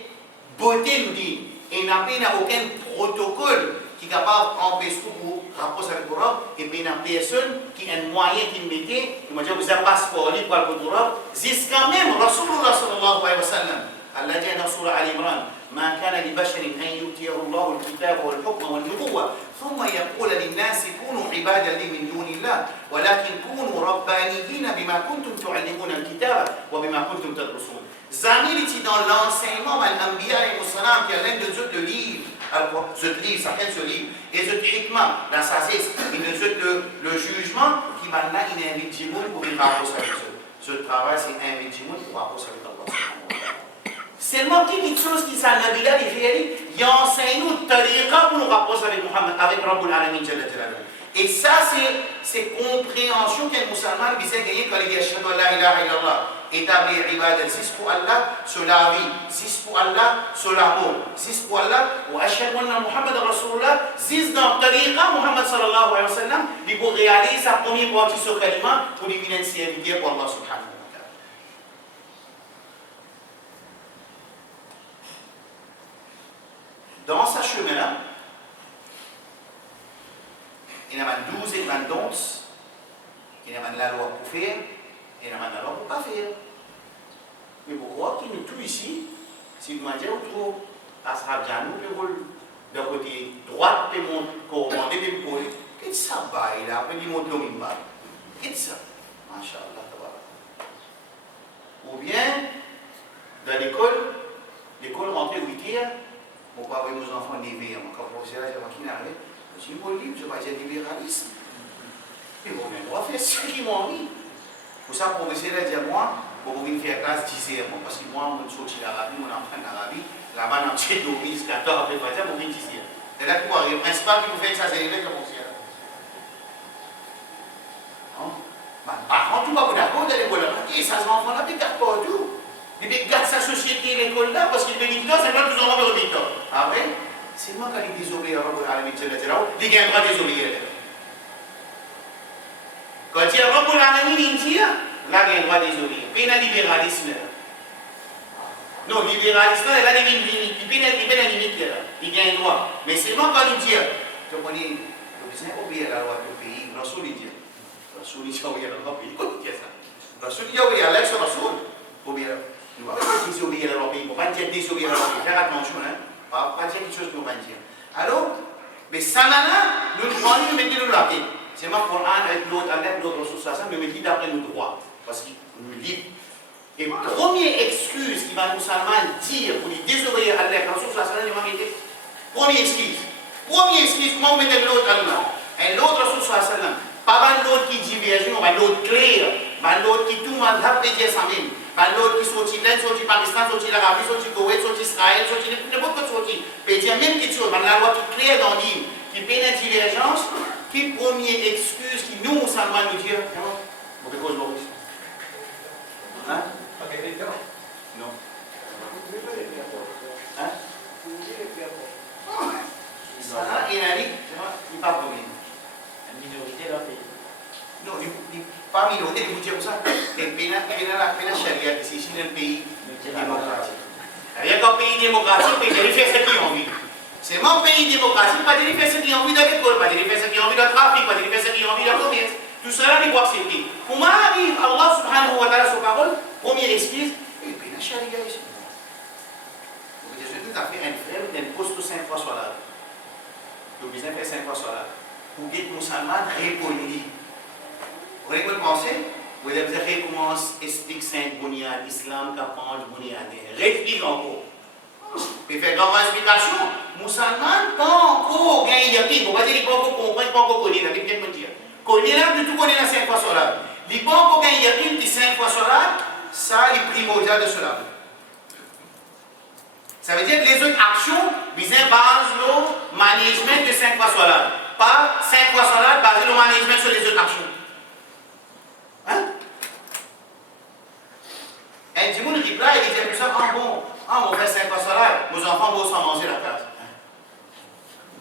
beauté nous dit. Et il n'y a aucun protocole qui est capable d'empêcher pour rapprocher avec le Rabb. Et puis il n'y a personne qui a un moyen qui mettait, qui m'a dit vous avez un passeport libre pour le Rabb. Jusqu'à même Rasulullah sallallahu alayhi wa sallam. Allah dit dans Surah Al-Imran ما كان لبشر أن يؤتيه الله الكتاب والحكم والنبوة ثم يقول للناس كونوا عبادا لي من دون الله ولكن كونوا ربانيين بما كنتم تعلمون الكتاب وبما كنتم تدرسون. Zamir est dans l'enseignement Al-Anbiya et Al-Salam qui a l'un de Dieu de livre, ce livre, et ce hikmah, la sagesse, et le jugement qui maintenant il invite Jimoun pour y rapprocher avec eux. Ce travail c'est invite Jimoun pour rapprocher avec Allah. Seulement quelque chose qui s'en a dit là, il enseigne nous tariqa pour nous rapprocher avec Muhammad, avec Rabbul Alamin. Et ça, c'est compréhension qu'un musulman vise à gagner quand il dit Ashhadu an la ilaha illallah. Établir ibadat, si pour Allah, sur la vie, si pour Allah, sur l'amour, si pour Allah, ou Ashhadu anna Muhammad Rasulullah, si dans tariqa Muhammad sallallahu alayhi wa sallam, il faut réaliser sa première partie sur kalima pour lui venir servir pour Allah subhanahu. Dans ce chemin-là, il y a 12 et 20 danses, il y a la loi pour faire, et il y a la loi pour ne pas faire. Mais pourquoi qu'il nous tout ici, si vous m'avez dit, vous trouvez, Ashab Janou, le rôle d'un côté droit, et mon commandé, et mon pôle, qu'est-ce que ça va, il a appelé mon domine pas. Qu'est-ce que ça? Masha'Allah, ou bien, dans l'école rentrée 8h, Mon papa et nos enfants n'éveillent. Quand le professeur a dit, qui n'a rien, je dis, bon livre, je ne vais pas dire libéralisme. Et bon, mais on va faire ce qui m'ont envie. Pour ça, le professeur a dit, moi, pour venir faire classe 10 heures, parce que moi, je suis sorti d'Arabie, on apprend l'Arabie, là-bas, on a fait 12, 14, après, pour venir 10 heures. C'est là que le principal qui vous fait ça, c'est l'évêque, le professeur. Par contre, tout va vous d'accord de l'école. Et ça, ces enfants-là, ils gardent partout. Ils gardent sa société, l'école-là, parce qu'ils veulent dire, c'est pas tous enfants qui ont après, c'est moi qui ai désobéi à la médecine, etc. Ils ont le droit de désobéir. Quand il y a un peu l'India, là, il y a le droit de désobéir. Puis il y a le libéralisme. Non, le libéralisme, là, il y a des limites. Il y a des limites là. Il y a un droit. Mais c'est moi qui ai dit, tu connais, le besoin d'obéir à la loi du pays, non, c'est le dire. Rasul dia obéir à la loi du pays. Quoi dire ça? Rasul dia obéir à l'ex Rasul. Obéir. Nous ne pouvons pas désobéir à la loi du pays. Il ne faut pas dire désobéir à la loi du pays. Faire attention, hein. Pas dire quelque chose qu'on va dire. Alors, mais ça là, nous devons nous mettre la tête. C'est ma Coran avec l'autre, avec l'autre Rasul ça, nous mettons d'après nos droits. Parce qu'il nous livre. Et première excuse qui va nous musulmans dire pour lui désobéir à Allah, Rasul ça, il va mettre. Première excuse. Première excuse, comment vous mettez l'autre Allah? Et l'autre Rasul ça, pas l'autre qui diverge, on va l'autre clair, l'autre qui tout le monde a pété ça même, l'autre qui sortit d'Inde, sortit Pakistan, sortit l'Arabie, sortit Koweït, sortit Israël, sortit n'importe quoi sorti. Pété même quelque chose, la loi qui claire dans l'île, qui peine la divergence, qui première excuse qui nous, musulmans, nous dire, non, vous pouvez cause Maurice. Hein? Non. Hein? Ça, il a dit, il parle pour lui. Minorité dans le pays. Non, pas minorité, vous dire ça. Et la charia ici, c'est un pays démocratique. Il y a un pays démocratique, mais il fait ce qu'il a envie. C'est mon pays démocratique, pas de faire ce qu'il a envie dans l'école, pas de faire ce qu'il a envie dans le trafic, pas de faire ce qu'il a envie dans le commerce. Tout cela, il faut accepter. Comment arrive Allah subhanahu wa ta'ala sur parole? Première excuse, et puis la charia ici. Vous dites, je tout à fait un frère, il pose tout 5 fois sur la. Le besoin fait 5 fois sur la. Pour que les musulmans répondent. Vous avez pensé? Vous avez recommence, explique 5 boniades, l'islam, capable boniades. Réexplique encore. Puis fait comme explication, musulmans, pas encore gagné yakin. Vous ne pouvez pas dire qu'ils pas encore comprendre, pas encore connaître. La Bible vient de dire. Connaître là, de tout connaître la 5 fois sur la. Ils ne pas encore gagné yakin, puis 5 fois sur la, ça, est primordial de cela. Ça veut dire que les autres actions, ils basent le management de 5 fois sur la. Pas 5 fois sur la, basé le management sur les autres actions. Hein? Et du coup, il dit plus ça, on fait 5 fois sur la, nos enfants vont s'en manger la case.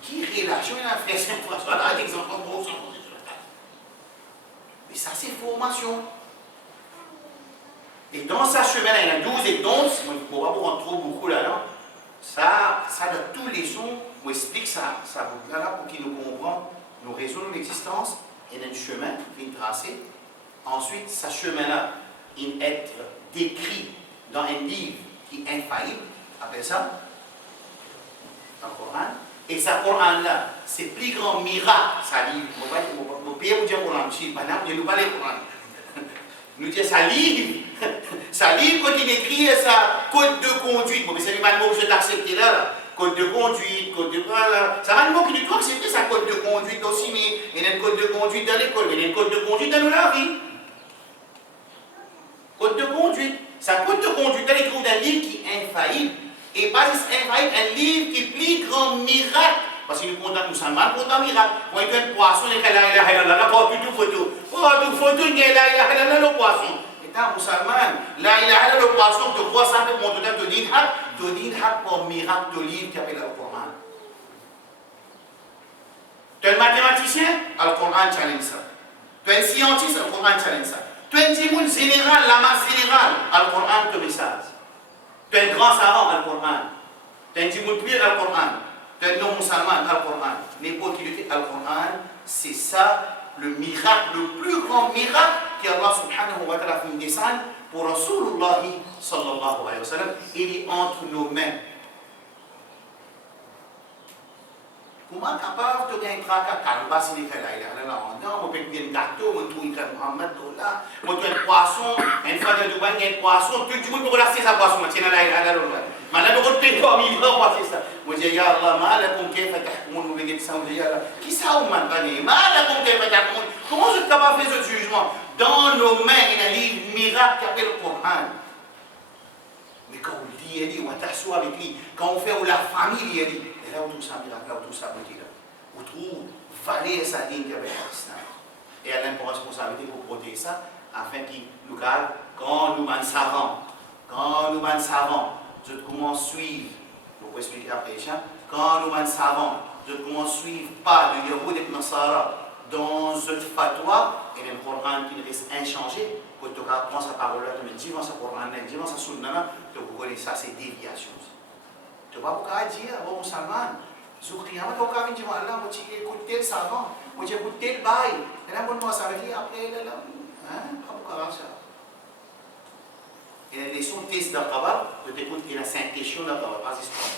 Qui relation il a fait 5 fois sur la, les enfants vont s'en manger sur la case? Mais ça, c'est formation. Et dans sa chemin, il y a 12 et 11, il ne faut pas vous rentrer trop beaucoup là-dedans. Ça, de tous les sons, on explique ça là pour qu'il nous comprenne, nous résoudre l'existence, et un chemin qui est tracé. Ensuite, ce chemin-là, il est décrit dans un livre qui est infaillible, appelle ça le Coran. Et ce Coran-là, c'est le plus grand miracle, ça livre. Mon père vous dit Coran, je ne pas le Coran. Nous disons ça livre. Ça livre quand il écrit sa code de conduite. Bon, mais c'est pas le mot que je t'accepte là. Code de conduite, code de. Voilà. Ça va le mot que tu dois accepter sa code de conduite aussi, mais il y a un code de conduite dans l'école, mais il y a un code de conduite dans la vie. Code de conduite. Sa code de conduite, elle est écrite dans un livre qui est infaillible. Et pas juste infaillible, un livre qui est plus grand miracle. Parce que nous comptons musulmans, nous comptons miracle. Quand il y a un poisson, il y a la ilaha illallah, pas du tout photo. Pas du photo, il y a la ilaha illallah, le poisson. Et tant musulman, la ilaha illallah, le poisson, tu crois ça, mon total, tu dis hak pour miracle de livre qui appelle le Coran. Tu es un mathématicien, le Coran challenge ça. Tu es un scientiste, le Coran challenge ça. Tu es un témoin général, la masse générale, le Coran te message. Tu es un grand savant, le Coran. Tu es un témoin pur, le Coran. Tu es un non-musulman, le Coran. N'importe qui le Coran, c'est ça le miracle, le plus grand miracle qu'Allah subhanahu wa ta'ala fait descendre pour Rasulullah sallallahu alayhi wa sallam. Il est entre nos mains. Comment capable de gagner un tracas calba si les là il là on peut bien gâteau on trouve un Mohamed là on trouve un poisson une fois de Dubaï un poisson tout le monde peut relaxer sa poisson tiens là là maintenant on monter 3 millions, moi c'est ça. Moi je dis, Ya Allah, ma lakum kayfa tahkumun, vous voulez ça, je dis, Ya Allah, qui ça ou maintenant? Ma lakum kayfa tahkumun. Comment vous êtes capable de faire ce jugement? Dans nos mains, il y a un livre miracle qui s'appelle le Coran. Mais quand on lit, il dit, on t'assoit avec lui. Quand on fait la famille, il dit, et là où tout ça miracle, là où tout ça beauté là. On trouve valer sa digne avec l'islam. Et elle a une responsabilité pour protéger ça, afin qu'il nous garde, quand nous sommes savants, je commence à suivre, je vais expliquer après ça, quand nous sommes savants, je commence à suivre pas le Yahoud et le Nasara dans ce fatwa, et le Coran qui reste inchangé, quand tu apprends sa parole, tu me dis, dans sa Coran, dis dans sa Sunna, tu connais ça, c'est déviation. Tu ne vas pas dire, oh musulman, Zoukriyamat, tu vas dire, Allah, moi, tu écoutes tel savant, moi, tu écoutes tel bail, et là, moi, ça veut dire, après, là, pas ça. Et la leçon test d'Aqaba, je t'écoute, il y a 5 questions d'Aqaba, pas histoire.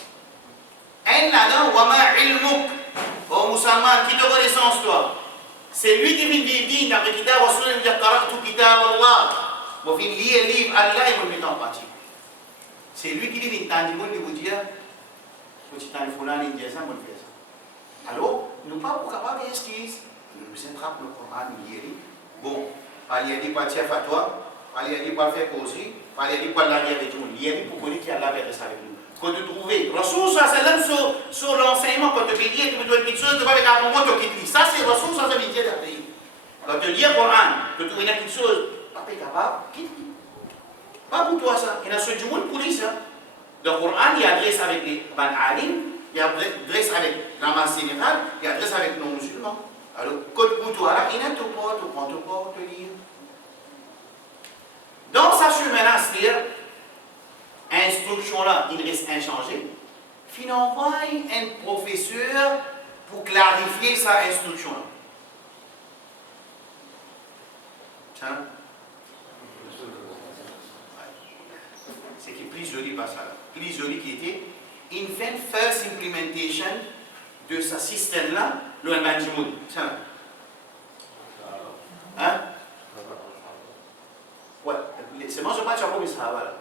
Un là-dedans, wama ilmuk, oh musulman, qui te connaissance, toi? C'est lui qui vient de dire, dans le kitab, il dit, qara'tu kitab Allah. Moi, je viens lire le livre Allah et je le mets en pratique. C'est lui qui dit, dans le monde, il vous dit, petit temps, il faut là, il dit ça, il fait ça. Alors, nous ne sommes pas capables d'excuses. Nous attrapons le Coran, nous lisons. Bon, il y a des parties à toi, il y a des parties à causer, il y a des parties à l'arrière avec nous. Il y a des pour connaître qui a la vérité avec nous. Quand tu trouves, Rasoul sallam sur l'enseignement, quand tu veux dire, tu veux dire quelque chose, tu vas avec un moment, tu quittes. Ça, c'est Rasoul sallam qui dit d'après. Quand tu lis le Coran, que tu vois quelque chose, pas capable, quitte. Pas pour toi ça. Il y a ceux du monde pour lui ça. Le Coran, il adresse avec les Ban Alim, il adresse avec la masse générale, il adresse avec nos musulmans. Alors, quand pour toi là, il y a tout pas, tu prends tout pas, tu lis. Dans sa chemin-là, c'est-à-dire, instruction-là, il reste inchangé. Il envoie un professeur pour clarifier sa instruction-là. Tiens. C'est qui est plus joli par ça. Plus joli qui était, il fait une first implementation de ce système-là, le Manjimoud. Tiens. Hein? Ouais. C'est moi, je ne sais pas si ça va.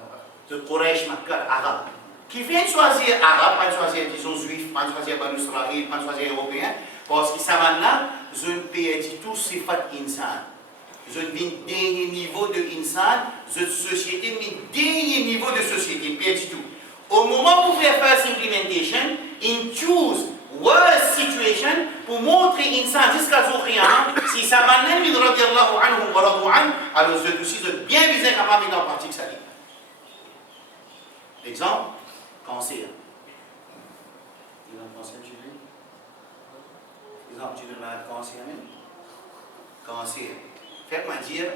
De Quraysh, Makkah, arabe. Qui vient choisir arabe, pas choisir, disons, juif, pas choisir Banu Israël, pas choisir européen, parce que ça là, je ne peux dire tout c'est fait insan. Je viens dernier niveau de insan, je société, mais dernier niveau de société, pas du tout. Au moment où vous faites first implementation, in choose worst situation pour montrer insan jusqu'à Zoukriyamat, si ça m'a même dit radiallahu anhu wa radu an, alors je aussi bien bien capable dans la pratique ça dit. Exemple, cancer. Exemple, cancer, tu veux? Exemple, tu veux malade cancer même? Cancer. Faites-moi dire,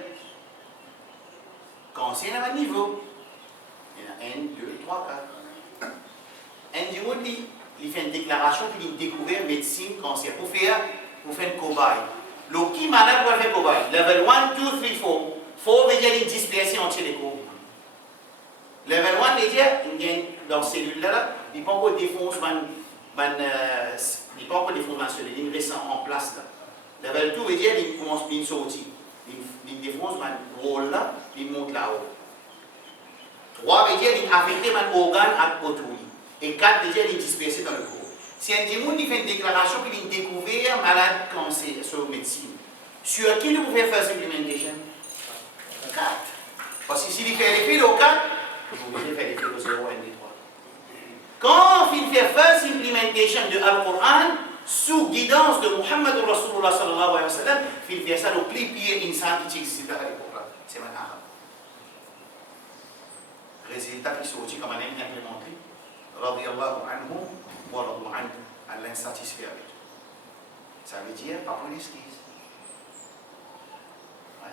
cancer à un niveau. Il y en a 1, 2, 3, 4. Un du monde, il fait une déclaration qu'il a découvert médecine cancer. Pour faire une cobaye. Le qui malade pour faire cobaye? Level 1, 2, 3, 4. 4 veut dire une dispersion entre les cours. Level 1 veut dire, dans ces cellules-là, il n'y a pas encore de défoncement cellulaire, il reste en place. Là. Level 2 veut dire, il commence à sortir. Il défonce le wall là, il monte là-haut. 3 veut dire, il affecte les organes à autour. Et 4 veut dire, il est dispersé dans le corps. Si un démon il fait une déclaration qu'il a découvert malade cancer sur médecine, sur qui nous pouvons faire cette implementation? 4. Parce que s'il fait l'effet au 4, vous pouvez faire l'effet au 0, 1, 2, 3. Quand il fait first implementation de Al-Quran, sous guidance de Muhammad Rasulullah sallallahu alayhi wa sallam, il fait ça au plus pied insan qui existe à l'époque. C'est maintenant arabe. Résultat qui sortit comme un implémenté, radiyallahu anhu wa radu anhu, Allah satisfait avec eux. Ça veut dire pas pour l'esquisse. Ouais.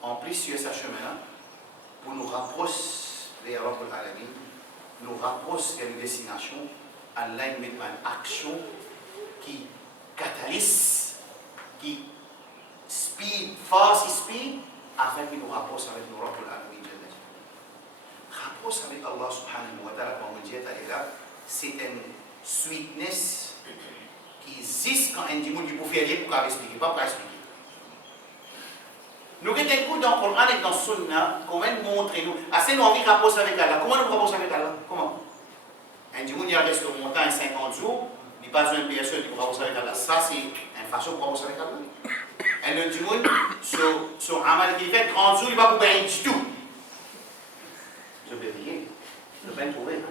En plus, sur ce chemin-là, pour nous rapprocher vers Rabbul Alamin, nous rapproche vers une destination, Allah met une action qui catalyse, qui speed, fast speed, afin qu'il nous rapproche avec nous Rabbul Alamin. Rapproche avec Allah subhanahu wa ta'ala, comme on dit, c'est une sweetness qui existe quand un dimanche peut faire rien pour expliquer, pas pour expliquer. Nous avons un coup dans le Coran et dans le Sunna, comment montrer nous. Assez nous envie de rapprocher avec Allah. Comment nous rapprocher avec Allah? Comment? Un dimanche, il reste au montant 50 jours, il n'y a pas besoin de personne qui pourra avancer avec Allah. Ça, c'est une façon pour avancer avec Allah. Un autre dimanche, sur Amal qui fait 30 jours, il ne va pas pouvoir rien du tout. Je vais rien. Je vais trouver.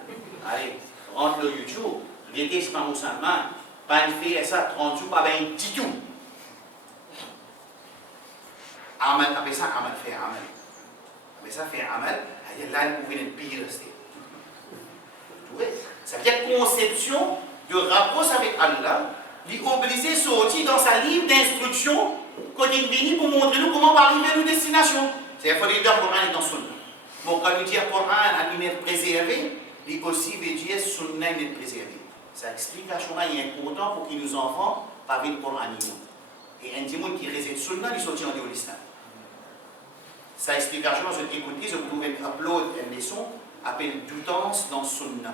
Allez, rentre le YouTube, l'été, c'est pas musulman, pas une fille, ça, 30 jours, pas bien du tout. Amal, après ça, Amal fait Amal. Après ça, fait Amal, là, il pouvait être pire. Ça veut dire conception de rapport avec Allah, lui obliger à sortir dans sa livre d'instruction quand il vient pour montrer nous comment on va arriver à nos destinations. C'est-à-dire qu'il faut dire que le Coran est dans Sunna. Bon, quand nous dit que le Coran a est préservé, il aussi veut dire que Sunna est préservé. Ça explique à Shona, il est important pour que nos enfants pas le Coran animaux. Et un dimanche qui réside Sunna, il sortit en dehors de l'islam. Sa explication, je l'écoute, je pouvais upload une leçon, appelle Doutance dans Sunna.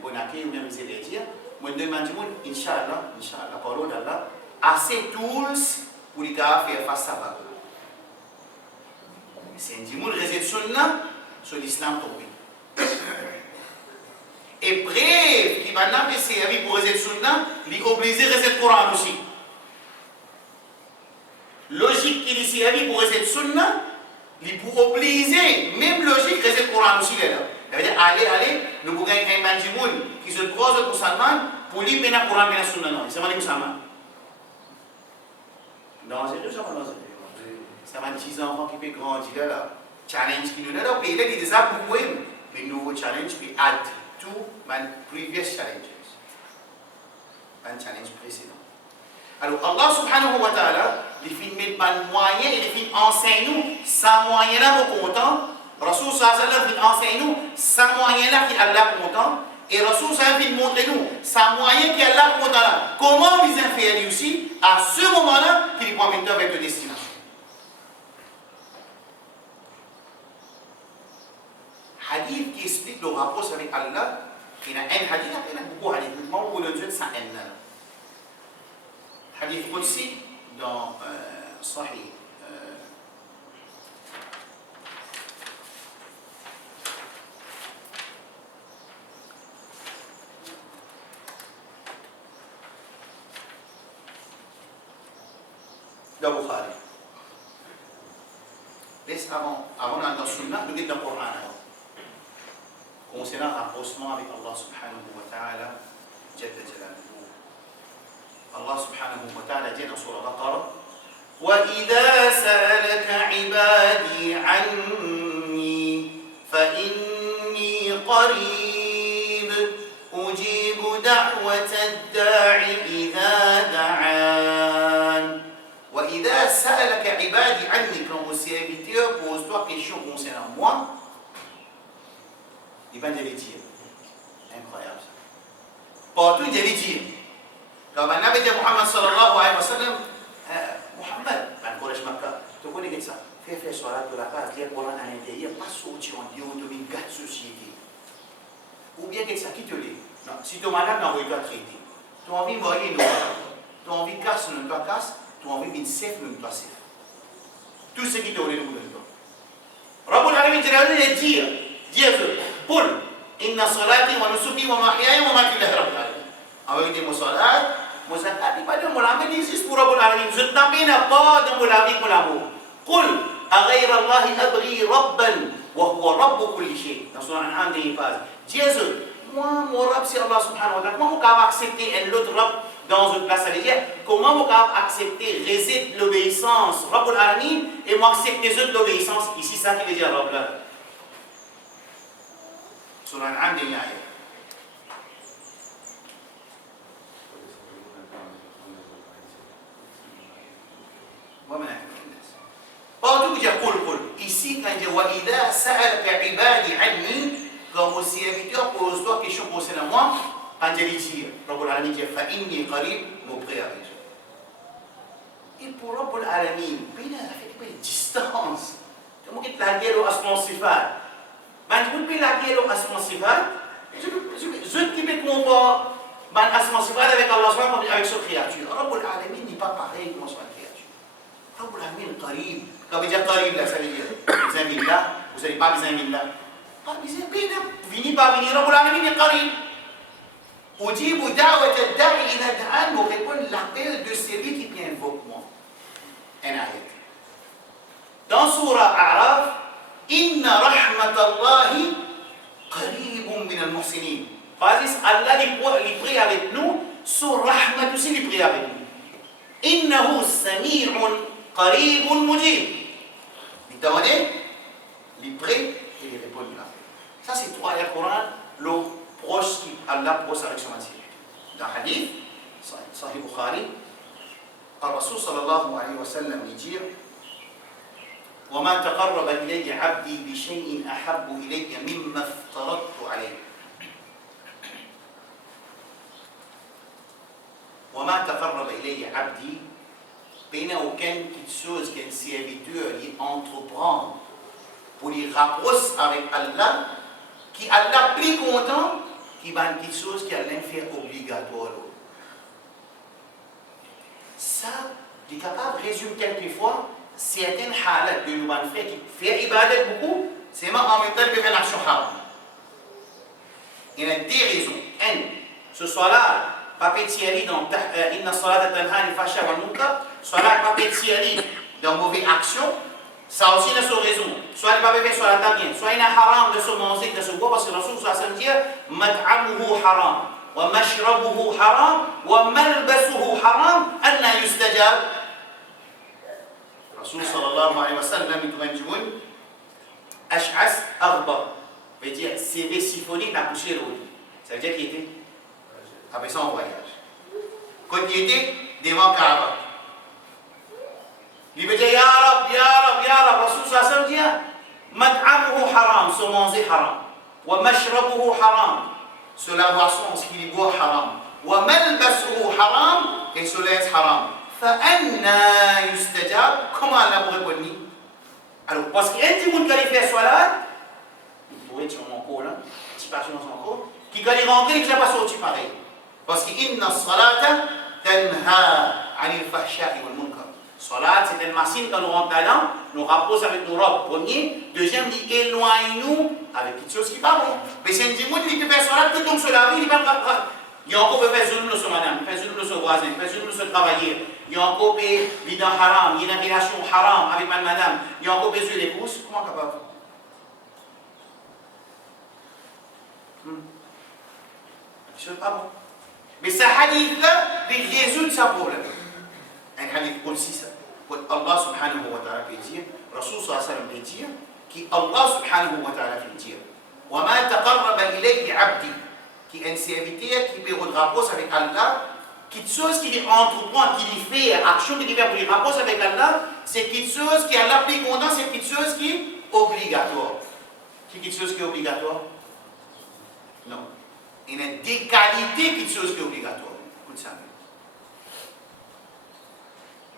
Bonacé, ou même les dire, moi je demande, Inch'Allah, parole d'Allah, assez tools pour les gars faire face à ça. C'est un dimanche réside Sunna sur l'islam tombé. Et bref, qui maintenant peut servir pour résider Sunna, il est obligé de résider le Coran aussi. Logique qu'il est servi pour résider Sunna, il est pour obliger, même logique, résider le Coran aussi là. Ça veut dire, allez, nous pouvons un mandimoun qui se croise au musulman pour lui mener le Coran, mener le Sunna. Non, c'est pas les musulmans. Non, c'est tout ça, non, c'est un petit enfant qui peut grandir là. Challenge qui nous a là, il a dit ça pour moi. Mais nouveau challenge, puis add to my previous challenges. Un challenge précédent. Alors, Allah subhanahu wa ta'ala, il fait mettre un moyen, il fait enseigner nous, sans moyen là, nous content. Rasoul sallallahu alayhi wa sallam enseigne nous, sans moyen là, qui Allah content. Et Rasoul sallallahu alayhi wa sallam montre nous, sans moyen qui Allah content là. Comment les faire réussir à ce moment-là, qu'il prend maintenant avec la destination. Hadith qui explique le rapport avec Allah, il y a un hadith, il y a beaucoup de hadiths, mais on va le dire sans un. Hadith Qudsi dans Sahih. Dans Bukhari. Laisse avant dans le Sunnah, nous disons dans le Coran. Concernant un rapprochement avec Allah subhanahu wa ta'ala, Jalla Jalaluhu. Allah subhanahu wa ta'ala dit dans Surah Al-Baqarah, وَإِذَا سَأَلَكَ عِبَادِي عَنِّي فَإِنِّي قَرِيبٌ أُجِيبُ دَعْوَةَ الدَّاعِ إِذَا دَعَانِ. وَإِذَا سَأَلَكَ عِبَادِي عَنِّي, quand vos serviteurs posent toi question concernant moi, il va te le dire. Incroyable ça. Partout il te le dire. Quand le Nabi dit Muhammad sallallahu alayhi wa sallam, Muhammad, ben Quraysh Makkah, tu connais ça? Fais salat de la case, lire le Coran à l'intérieur, pas sortir en Dieu, de une gâte société. Ou bien que ça qui te l'est. Non, si tu es malade, non, il doit traiter. Tu as envie de mourir, non. Tu as envie de casser, non, tu as casse. Tu as envie de safe, non, tu as safe. Tout ce qui te l'est, nous le donne. Rabbul Alamin te dit, Dieu, قل إن صلاتي ونسكي ومحياي ومماتي لله رب العالمين. Avec des salat, zakat, pas de moulamin, il existe pour Rabbul Alamin. Je n'amène pas de moulamin pour l'amour. قل أغير الله أبغي ربا وهو رب كل شيء. Dans Surah Al-An'am, il passe. Dieu, moi, mon Rab, c'est Allah subhanahu wa ta'ala. Comment vous pouvez accepter un autre Rab dans une place? Ça veut dire, comment vous pouvez accepter, résister l'obéissance Rabbul Alamin et moi accepter les autres l'obéissance? Ici, ça qui veut dire Rabbul Alamin. Surah Al-An'am, il y a partout il y a qul. Ici, quand il dit وَإِذَا سَأَلَكَ عِبَادِي عَنِّي, quand vos serviteurs posent toi question concernant moi, quand il dit, Rabbul Alamin dit فَإِنِّي قَرِيبٌ, nous prêts avec Dieu. Et pour Rabbul Alamin, il a fait une distance. Tu vois qu'il a dit à son sifat. Man, je peux la dire à son sifat. Je qui me compare à son sifat avec Allah, avec sa créature. Rabbul Alamin n'est pas pareil comme sa créature. Rabbul Alamin qarib. Quand vous dites qarib, là, ça veut dire, vous avez là, vous n'avez pas besoin de là. Vini pas venir Rabbul Alamin qarib. Ujibu da'wat ad-da'i ila da'an, vous répondre l'appel de celui qui m'invoque moi. Un ayat. Dans Surah A'raf, Inna rahmatallahi qaribun min al-muhsinin. Allah il prie avec nous, sur rahmat aussi il prie avec nous. Innahu sami'un qaribun mujib. Vous entendez? Il prie et il répond là. Ça c'est trois ayats Coran, le proche qui Allah proche avec son Messie. Dans le hadith, Sahih Bukhari, الرسول صلى الله عليه وسلم يجير وما تقرب إلي عبدي بشيء أحب إلي مما افترضت عليه وما تقرب إلي عبدي بين aucune petite chose qu'un serviteur lui entreprend pour lui rapprocher avec Allah qui Allah plus content qui va une petite chose qui Allah fait obligatoire. Ça, il est capable de résumer quelquefois certaines halats de nous frères qui fait ibadat beaucoup, c'est même en même temps de faire une action haram. Il y a deux raisons. Un, ce soit-là, pas pétier dans Inna salata tanha anil fahsha wal munkar, soit-là, pas pétier dans mauvaise action, ça aussi c'est une raison. Soit il ne peut pas faire soit la bien, soit il y a haram de se manger, de se boire, parce que le Rasul sallallahu alayhi wa sallam dit mat'amuhu haram. ومشربه حرام وملبسه حرام أن يستجاب الرسول صلى الله عليه وسلم يتمنجون أشعث أغبر veut dire CV symphonique n'a poussé le haut. Ça veut dire qu'il était avec ça en voyage. Quand il était devant Kaaba, il veut dire Ya Rab, Ya Rab, Ya Rab. Rasul sallallahu alayhi wa sallam dit Mat'amuhu haram, se manger haram. Wa mashrabuhu haram. Sur la boisson, ce qu'il boit haram. Wa malbasuhu haram, et se laisse haram. Fa'anna yustajab, comment Allah vous répond? Alors, parce qu'un petit monde qui a fait salat, vous pourrez dire mon cours là, petit passage dans son cours, qui a rentré, il ne pas sorti pareil. Parce que inna salata tanha anil fahsha'i wal munkar. Salat, c'est une machine quand nous rentrons dedans, nous rapproche avec nos robes. Premier. Deuxième, il éloigne-nous avec quelque chose qui va bon. Mais c'est un monde qui peut faire salat, tout tombe sur la vie, il va pas. Il y a encore peut faire zulm sur madame, faire zulm sur voisin, faire zulm sur travailler. Il y a encore peut vivre dans haram, il y a une relation haram avec madame. Il y a encore besoin d'épouse. Comment capable? C'est pas bon. Mais ce hadith-là, il résout ce problème. Un hadith aussi ça. Allah subhanahu wa ta'ala peut dire, Rasul sallallahu alayhi wa sallam peut dire, qui Allah subhanahu wa ta'ala peut dire, وَمَا تَقَرَّبَ إِلَيْهِ عَبْدِي, qui est un serviteur qui peut rapprocher avec Allah, quelque chose qui lui entreprend, qui lui fait action, qui lui fait pour lui rapprocher avec Allah, c'est quelque chose qui Allah plus content, c'est quelque chose qui est obligatoire. C'est quelque chose qui est obligatoire? Non. Il y a des qualités quelque chose qui est obligatoire. Écoute ça.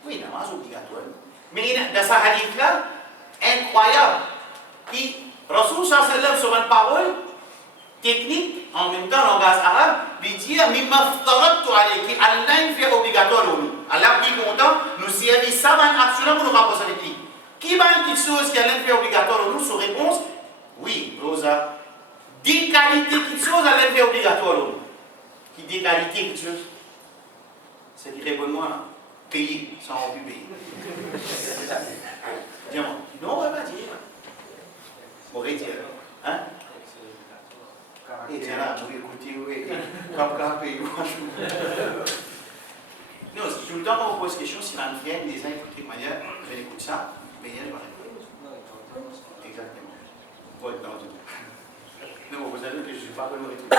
Oui, namaz obligatoire. Mais dans ce hadith-là, incroyable, qui, Rasul sallallahu alayhi wa sallam, sur une parole technique, en même temps, langage arabe, lui dit, mimma ftaradtu alayhi, qui Allah fait obligatoire pour nous. Allah plus content, nous servir ça dans l'action pour nous rapprocher avec lui. Qui va une petite chose qu'Allah fait obligatoire pour nous? Sa réponse, oui, Rosa. Des qualités, quelque chose, Allah fait obligatoire pour nous. Qui des qualités, quelque chose? C'est qui répond-moi là? Payer, sans en plus payer. Dis-moi. Non, on va pas dire. On va dire. Hein? Et tiens là, vous écoutez, oui. Comme quand payer, non, tout le temps qu'on vous pose question, si l'on vient, les uns écoutent de manière, je vais écouter ça, mais il y a une répondre. Exactement. Bon, non, vous savez que je ne suis pas vraiment écouté.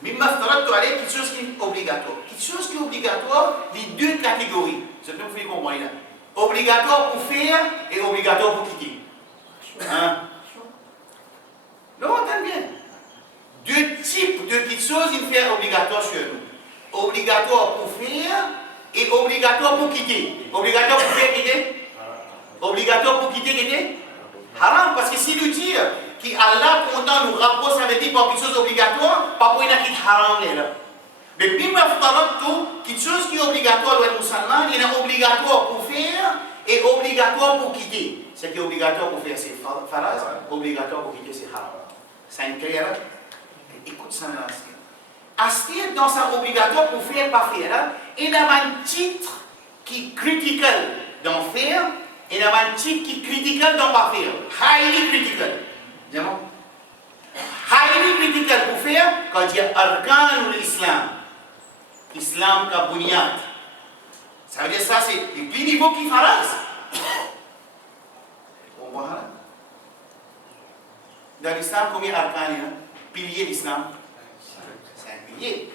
Mimma ftaradtu alayhi, quelque chose qui est obligatoire. Quelque chose qui est obligatoire, les deux catégories. C'est ce que vous pouvez comprendre là. Obligatoire pour faire et obligatoire pour quitter. Hein? Non, entendez bien. Deux types de petites choses, il fait obligatoire sur nous. Obligatoire pour faire et obligatoire pour quitter. Obligatoire pour faire quitter? Obligatoire pour quitter? Haram, parce que si nous dit qu'Allah content nous rapproche avec lui pour quelque chose obligatoire, pas pour une quitte haram là. Mais bimma ftaradtu, quelque chose qui est obligatoire pour être musulman, il est obligatoire pour faire et obligatoire pour quitter. ce qui est obligatoire pour faire ses faraz, obligatoire pour quitter ses haram. C'est une claire. Écoute ça là. Astir dans sa obligatoire pour faire, pas faire, il y a un titre qui est critical dans faire, et il y a un titre qui est critical dans pas faire. Highly critical. Diamant. Highly critical pour faire, quand il y a arkan ou l'islam. Islam ka bunyat. Ça veut dire ça, c'est le plus niveau qui faraz. On voit là. Dans l'islam, combien d'arkan il y a? Piliers l'islam. 5 piliers.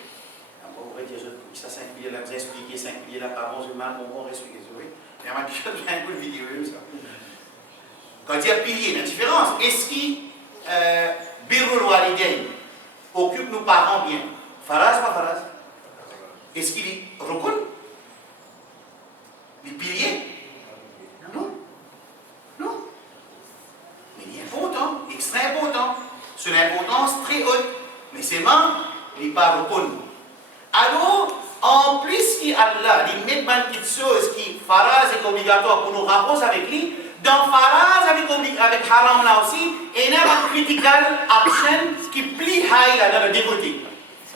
On pourrait dire, ça 5 piliers là, vous expliquez 5 piliers là, pas bon, je mal, on va expliquer, oui. Il y a quelque chose, j'ai un coup de vidéo, ça. Quand il y a piliers, la différence, est-ce qu'il birrul walidain occupe nos parents bien? Faraz, pas faraz? Est-ce qu'il est rukun? Les piliers? Non. Non. Mais il est important, extra important. C'est une importance très haute. Mais c'est membres, il n'est pas rukun. Alors, en plus qu'Allah, il met une petite chose qui faraz est obligatoire pour nous rapprocher avec lui, dans faraz avec haram là aussi, il y a une critical action qui plie high là dans le décoté.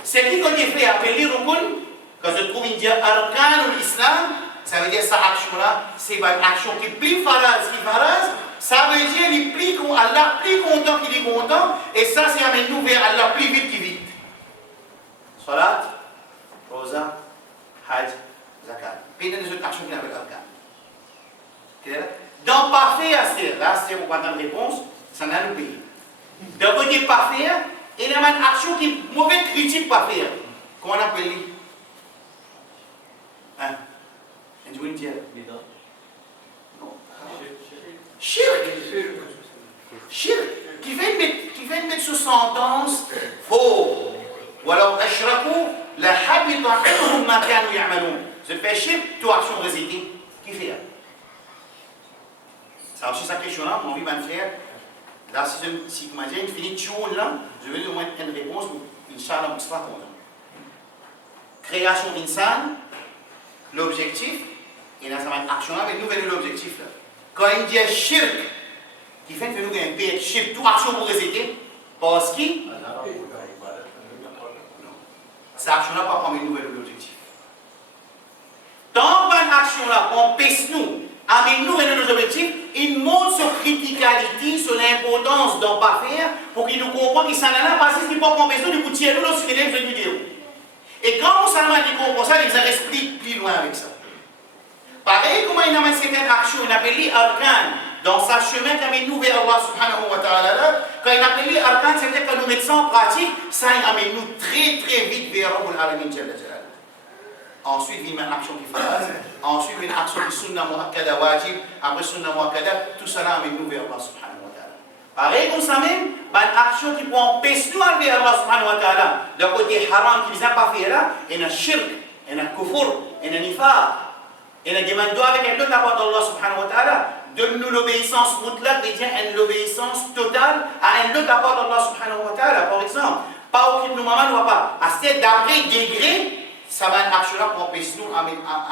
C'est qui quand il fait appeler rukun, quand je trouve il dit arkan ou l'islam, ça veut dire sa action là, c'est une action qui plie faraz, ça veut dire il plie Allah plus content qu'il est content, et ça c'est amène nous vers Allah plus vite qu'il vite. Salat, roza, hajj, zakat. Puis il y a des autres actions qui n'ont pas arkan. Dans parfait, là c'est pour pas de réponse, ça n'a pas payé. Dans côté parfait, il y a une action qui est mauvaise critique parfait. Comment on appelle lui? Hein? Et tu veux dire? Non. Shirk. Shirk. Qui vient mettre sous sentence faux. Ou alors, ashraku, la habita anhum ma kanu ya'malun. Je fais shirk, toi action résidée. Qui fait là? Ça aussi sa question là, mon envie de faire. Là, si je m'imagine, finis de là, je vais lui donner une réponse, Inch'Allah, vous serez content. Création d'insan, l'objectif, et là, ça va être action là, mais nous venons l'objectif là. Quand il dit shirk, qui fait que nous avons un pays shirk, toute action pour résister, parce que cette action là pas prendre une nouvelle objectif. Tant qu'une action là, on pèse nous, avec nous et nos objectifs, il montre sur criticalité, sur l'importance d'en pas faire, pour qu'il nous comprenne qu'il s'en a là, parce qu'il ne peut pas comprendre, du coup, tiens, nous, sur les vidéo. Et quand on s'en va dit comprend ça, il nous explique plus loin avec ça. Pareil, comment il a une certaine action, il appelle arkan, dans sa chemin, qui amène nous vers Allah subhanahu wa ta'ala, quand il appelle arkan, c'est-à-dire que nous mettons ça en pratique, ça il amène nous très très vite vers Rabbul Alamin Jalla Jalal. Ensuite, il y a une action qui fasse. Ensuite, il y a une action qui sunna muakkada wajib. Après sunna muakkada, tout cela amène nous vers Allah subhanahu wa ta'ala. Pareil comme ça même, une action qui peut empêcher nous vers Allah subhanahu wa ta'ala. Le côté haram qui ne vient pas faire là, il y a un shirk, il y a un kufur, il y a un nifaq. Il y a des demande avec un autre apport d'Allah subhanahu wa ta'ala. Donne-nous l'obéissance mutlaq, et bien l'obéissance totale à un autre apport d'Allah subhanahu wa ta'ala. Par exemple, pas au nous maman ne va pas. À cet d'après degré, ça va une action là pour empêcher nous à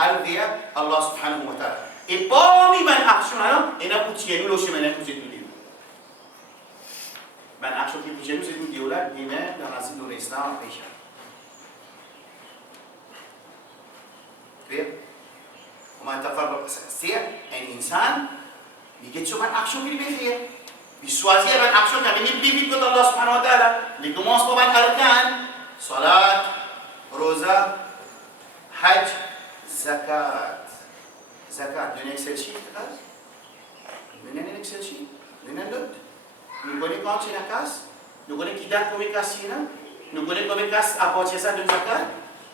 aller vers Allah subhanahu wa ta'ala. Et parmi les actions là, il y a pour tirer nous le chemin pour cette vidéo. L'action qui pour tirer nous cette vidéo là, demain dans la zone de l'instant péché. Clair? Comment c'est un insan, il y a une action qu'il veut faire. Il choisit une action qui a venu plus vite que Allah subhanahu wa ta'ala. Il commence par un arkan, salat, roza, hajj, zakat. Zakat, vous avez un Excel sheet, vous avez un Excel sheet, vous avez un lot. Nous connaissons quand c'est la casse, nous connaissons qui date combien de casse il y a, nous connaissons combien de casse à partir de ça de zakat.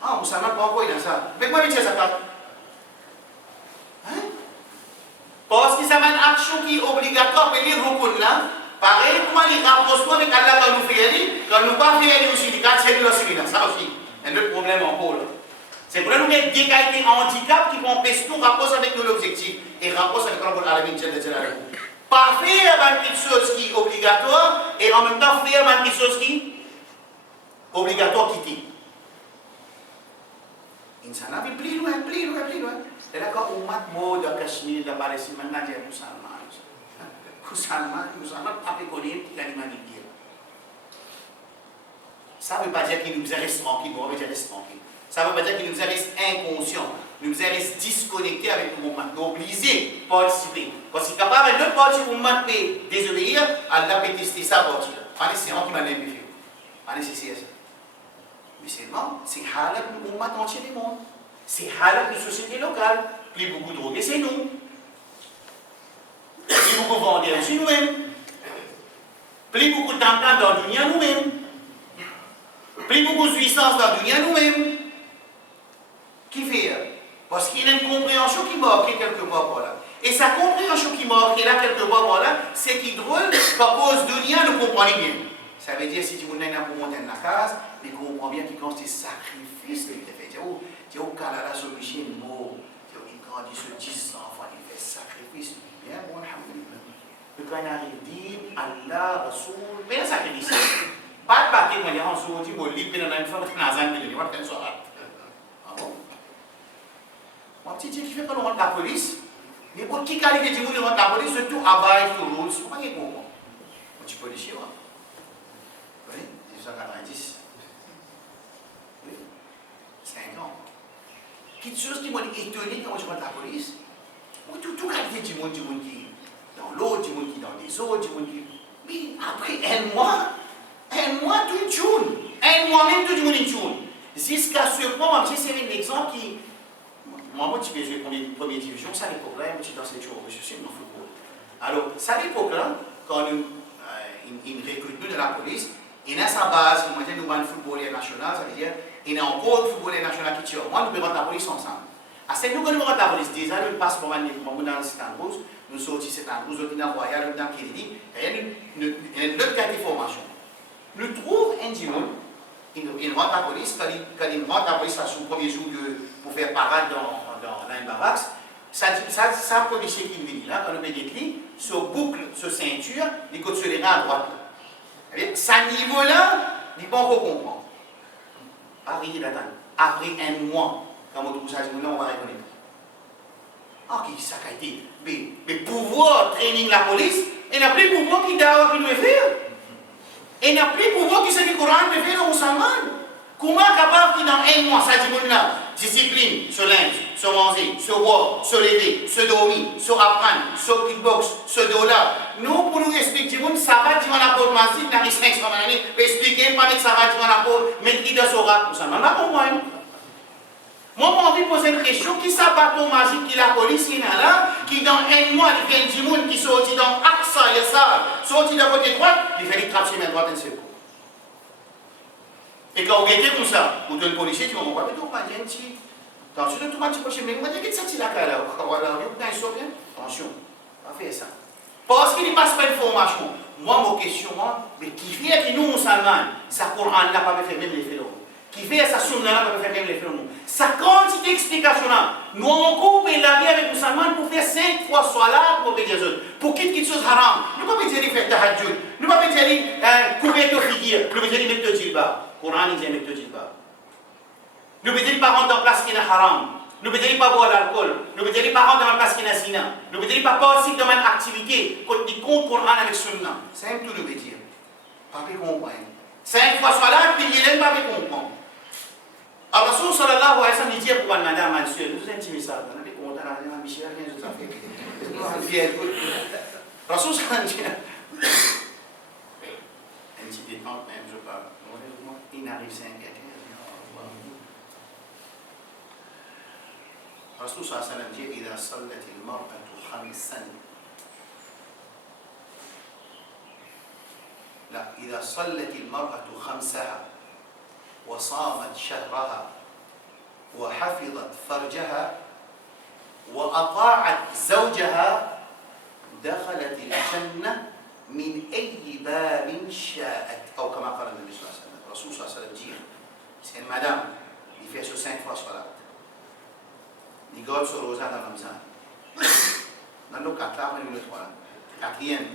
Ah, vous ne savez pas encore il y a ça. Mais comment il y a zakat? Parce que ça va une action qui est obligatoire pour les rukun là. Pareil, comment les rapprochements avec Allah quand nous faisons, quand nous ne pas faisons aussi, les 4 c'est ça aussi. Un autre problème encore là. C'est pour ça que nous avons des qualités handicap qui empêchent nous de rapprocher avec nous l'objectif et rapprocher avec Rabbul Alamin Jalla Jalaluhu. Pas faire quelque chose qui est obligatoire et en même temps faire quelque chose qui est obligatoire quitter. Insan a plus loin. C'est là qu'on m'a mot de Cachemire, de Palestine, maintenant il y a tout ça. nous allons pas connaître l'humanité. Ça ne veut pas dire qu'il nous reste tranquille, on va dire reste tranquille. Ça ne veut pas dire qu'il nous reste inconscient, nous reste disconnecté avec le mouvement, nous obligés de participer. Parce qu'il est capable de partir au mouvement de désobéir, Allah peut tester ça partie. C'est un qui m'a même fait. C'est ça. Mais c'est halal le mouvement entier du monde. C'est halal de société locale. Plus beaucoup de drogue, c'est nous. Plus beaucoup de vendeurs, c'est nous-mêmes. Plus beaucoup de temps dans le dunia, nous-mêmes. Plus beaucoup de puissance dans le dunia, nous-mêmes. Qui fait? Parce qu'il y a une compréhension qui manque quelque part par là. Et sa compréhension qui manque là quelque part par là, c'est qui drôle, par cause de dunia, nous comprenons bien. Ça veut dire si tu veux pour monter dans la case, mais qu'on comprend bien qu'il consiste sacrifice qu'il fait. Tu as au Canada, sur l'origine, mot, tu as grandi sur 10 enfants, il fait sacrifice. Bien, bon, alhamdulillah. Le canari dit, Allah, Rasoul, bien sacrifice. Pas de bâtir, moi, on se dit, bon, libre dans une femme, dans un million, on va faire ça. Ah bon? Mon petit Dieu qui fait qu'on rentre la police, mais pour qui qualité de monde rentre la police, c'est tout abide to rules, c'est pas qu'il comprend. Un petit policier, moi. Oui, 1990. Oui, 5 ans. Quelque chose qui m'a étonné quand je rentre la police, tout qualité du monde qui dans l'eau, du monde qui dans des eaux, du monde qui. Mais après un mois, tout tune. Un mois même, tout le monde tune. Jusqu'à ce point, c'est un exemple qui. Moi, je peux jouer première division, ça à l'époque-là, je suis dans cette chose, je suis dans le football. Alors, ça à l'époque-là, quand ils recrutent nous de la police, il y a sa base, nous avons un footballeur national, ça veut dire, il y a encore un footballeur national qui tire. Moi, nous devons la police ensemble. À cette nous, quand nous rentrons la police, déjà, nous passons pour dans le Saint-Andrews, nous sortons Saint-Andrews, nous sommes dans Royal, nous sommes dans Kennedy, et il y a une autre qualité de formation. Nous trouvons un dimanche, il rentre la police, quand il rentre la police, c'est son premier jour pour faire parade dans une baraque, ça policier qui vient là, quand nous mettons ce boucle, ce ceinture, il côté sur les reins à droite. Ça niveau-là, il ne peut pas encore comprendre. Après un mois, quand on trouve ça, on va reconnaître. Ah, qui ça a été? Mais pouvoir training la police, il n'a plus pouvoir qu'il doit faire. Il n'a plus pouvoir qui c'est que le Coran peut faire dans musulman. Comment capable qui dans un mois, ça dit là, discipline, se linge, se manger, se boire, se lever, se dormir, se apprendre, se kickbox, se dollar. Nous, pour nous expliquer, ça va dire la porte massive, dans les 500 années, pour expliquer, pas mettre ça va dire la porte, mettre qui dans ce rap, ça ne va pas comprendre. Moi, j'ai envie de poser une question, qui ça bateau magique qui la police qui est là, qui dans un mois, il fait un djimoun qui sortit dans Aksa, il y a ça, sortit dans côté droite, il fait des trappes sur main droite et secours. Et quand vous êtes comme ça, vous êtes policier, tu vas me voir, mais tu vas dire un petit. Attention, tu vas dire, mais vous allez dire, ça, tu l'as là, voilà, vous avez sauvé, attention, on va faire ça. Parce qu'il ne passe pas une formation. Moi, ma question, mais qui fait que nous, musulmans, ça Coran n'a pas fait même les phénomènes. Qui fait ça sunna n'a pas fait même les phénomènes. Sa quantité d'explications là, nous on coupe la vie avec les musulmans pour faire 5 fois salat pour obéir aux autres. Pour quitter quelque chose haram. Nous ne pouvons pas dire faire tahajjud. Nous ne pouvons pas dire couvrir de figure. Nous ne pouvons pas dire mettre de jilbab. Coran il dit mettre de jilbab. Nous ne pouvons pas dire pas rentrer dans place qui est haram. Nous ne pouvons pas boire l'alcool. Nous ne pouvons pas rentrer dans place qui est zina. Nous ne pouvons pas participer dans une activité qui compte Coran avec sunna. C'est un tout nous veut dire. Pas comprendre. 5 fois salat, puis il n'est pas comprendre. Alors, Rasul sallallahu alayhi wa sallam dit pour une madame, monsieur, nous sommes intimés ça, on a des comptes, on a des Michel, rien de ça fait. Rasul sallallahu alayhi wa sallam dit, un petit détente même, je parle, il n'arrive 5 à 15. Rasul sallallahu alayhi wa sallam dit, إذا صلت المرأة خمسا لا إذا صلت المرأة خمسها وصامت شهرها وحفظت فرجها وأطاعت زوجها دخلت الجنة من أي باب شاءت أو كما قال النبي صلى الله عليه وسلم. الرسول صلى الله عليه وسلم dit c'est une madame qui fait sur 5 fois salat. Il garde son rosa dans Ramzan. Dans le 4 là, on est le 3 là. 4e.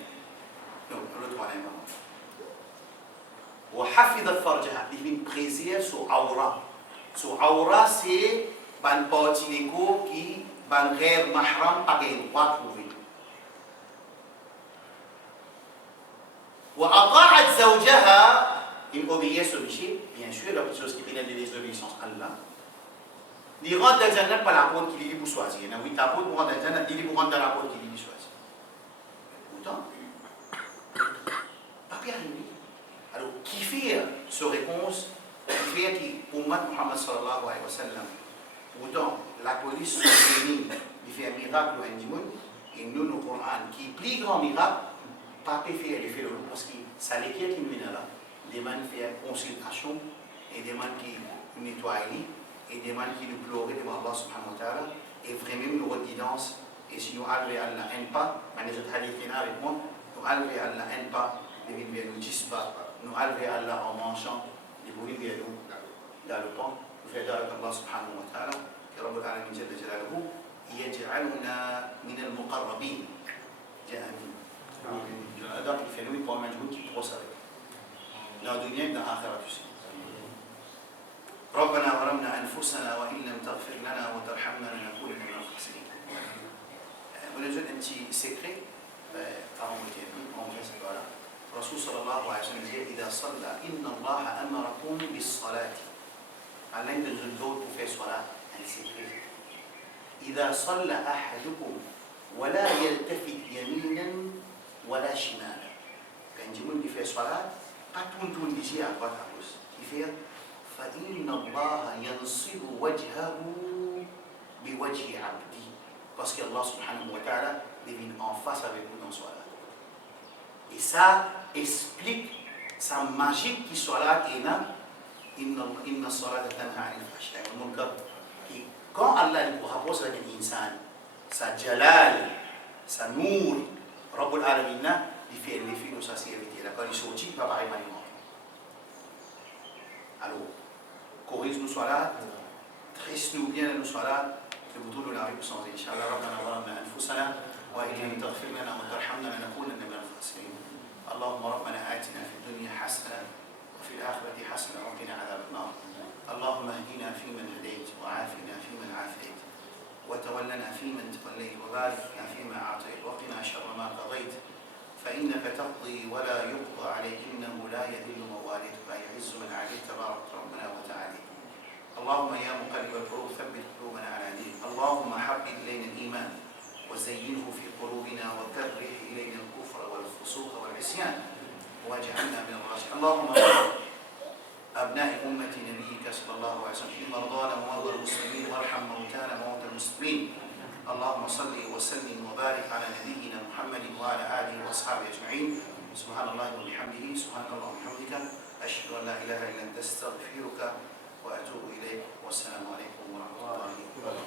Non, le 3e. وحفظت فرجها, il préserve son aura. Son aura, c'est une partie de corps qui, un غير mahram, pas de droit trouvé. وأطاعت زوجها in obéissance au péché, bien sûr, la chose qui vient de désobéissance à Allah. Di rendre dans Jannah par la porte qui lui choisit. Il y a 8 portes pour rentrer dans Jannah, il lui rendre dans la porte qui lui choisit. Pourtant, pas bien lui. Alors, qui fait ce réponse, qui fait qui, Ummat Muhammad sallallahu alayhi wa sallam, pourtant, la police féminine, il fait un miracle au Indimoun, et nous, le Coran, qui est plus grand miracle, pas fait l'effet de l'eau, parce que ça l'équipe qui nous vient là, des gens qui font consultation, et des gens qui nettoient, et des gens qui nous pleurent devant Allah subhanahu wa ta'ala, et vraiment nous redidance, et si nous arrivons à la haine pas, mais les autres hadiths avec moi, nous arrivons à la haine pas, les villes ne nous disent pas, nous arrivons à la en mangeant, les bruits de nous dans le pain, nous faisons avec Allah subhanahu wa ta'ala, que Rabbul Alamin Jalla Jalaluhu, يجعلنا من المقربين جاء من هذا في فيلم يقوم مجهول كي توصل لا دنيا لا آخرة تسلم ربنا ظلمنا أنفسنا وإن لم تغفر لنا وترحمنا لنكونن من الخاسرين ونجد أنت سكري الرسول صلى الله عليه وسلم إذا صلى إن الله أمركم بالصلاة على أن تنزلوا في صلاة يعني سكري إذا صلى أحدكم ولا يلتفت يمينا ولا شمالا كان يقول في صلاة قد تون ديجي à droite à gauche qui fait فإن الله ينصب وجهه بوجه عبده parce que Allah subhanahu wa ta'ala devine en face avec nous dans Salat et ça explique sa magie qui Salat est là inna Salat tanha 'anil fahsha'i wal munkar. Quand Allah nous rapproche avec l'insan, sa jalal, sa nour, Rabbul Alamin, il fait l'effet de sa sévérité. La condition type va pareil maniement. Alors, corrige-nous salat, tresse-nous bien nos salat, que vous tous nous l'avez sans Inch'Allah, Rabbana ظلمنا أنفسنا وإن لم تغفر لنا وترحمنا لنكونن من الخاسرين. اللهم ربنا آتنا في الدنيا حسنة وفي الآخرة حسنة وقنا عذاب النار. اللهم اهدنا فيمن هديت وعافنا فيمن عافيت وتولنا فيمن توليت وبارك لنا فيما اعطيت وقنا شر ما قضيت فانك تقضي ولا يقضى عليك انه لا يذل من واليت ولا يعز من عليك تبارك ربنا وتعالى. اللهم يا مقلب القلوب ثبت قلوبنا على دينك. اللهم حبب الينا الايمان وزينه في قلوبنا وكره الينا الكفر والفسوق والعصيان واجعلنا من الراشدين. اللهم أبناء أمة نبيك صلى الله عليه وسلم في مرضانا ومرضى المسلمين وارحم موتانا وموتى المسلمين. اللهم صل وسلم وبارك على نبينا محمد وعلى آله وأصحابه أجمعين. سبحان الله وبحمده سبحانك اللهم وبحمدك أشهد أن لا إله إلا أنت أستغفرك وأتوب إليك والسلام عليكم ورحمة الله وبركاته.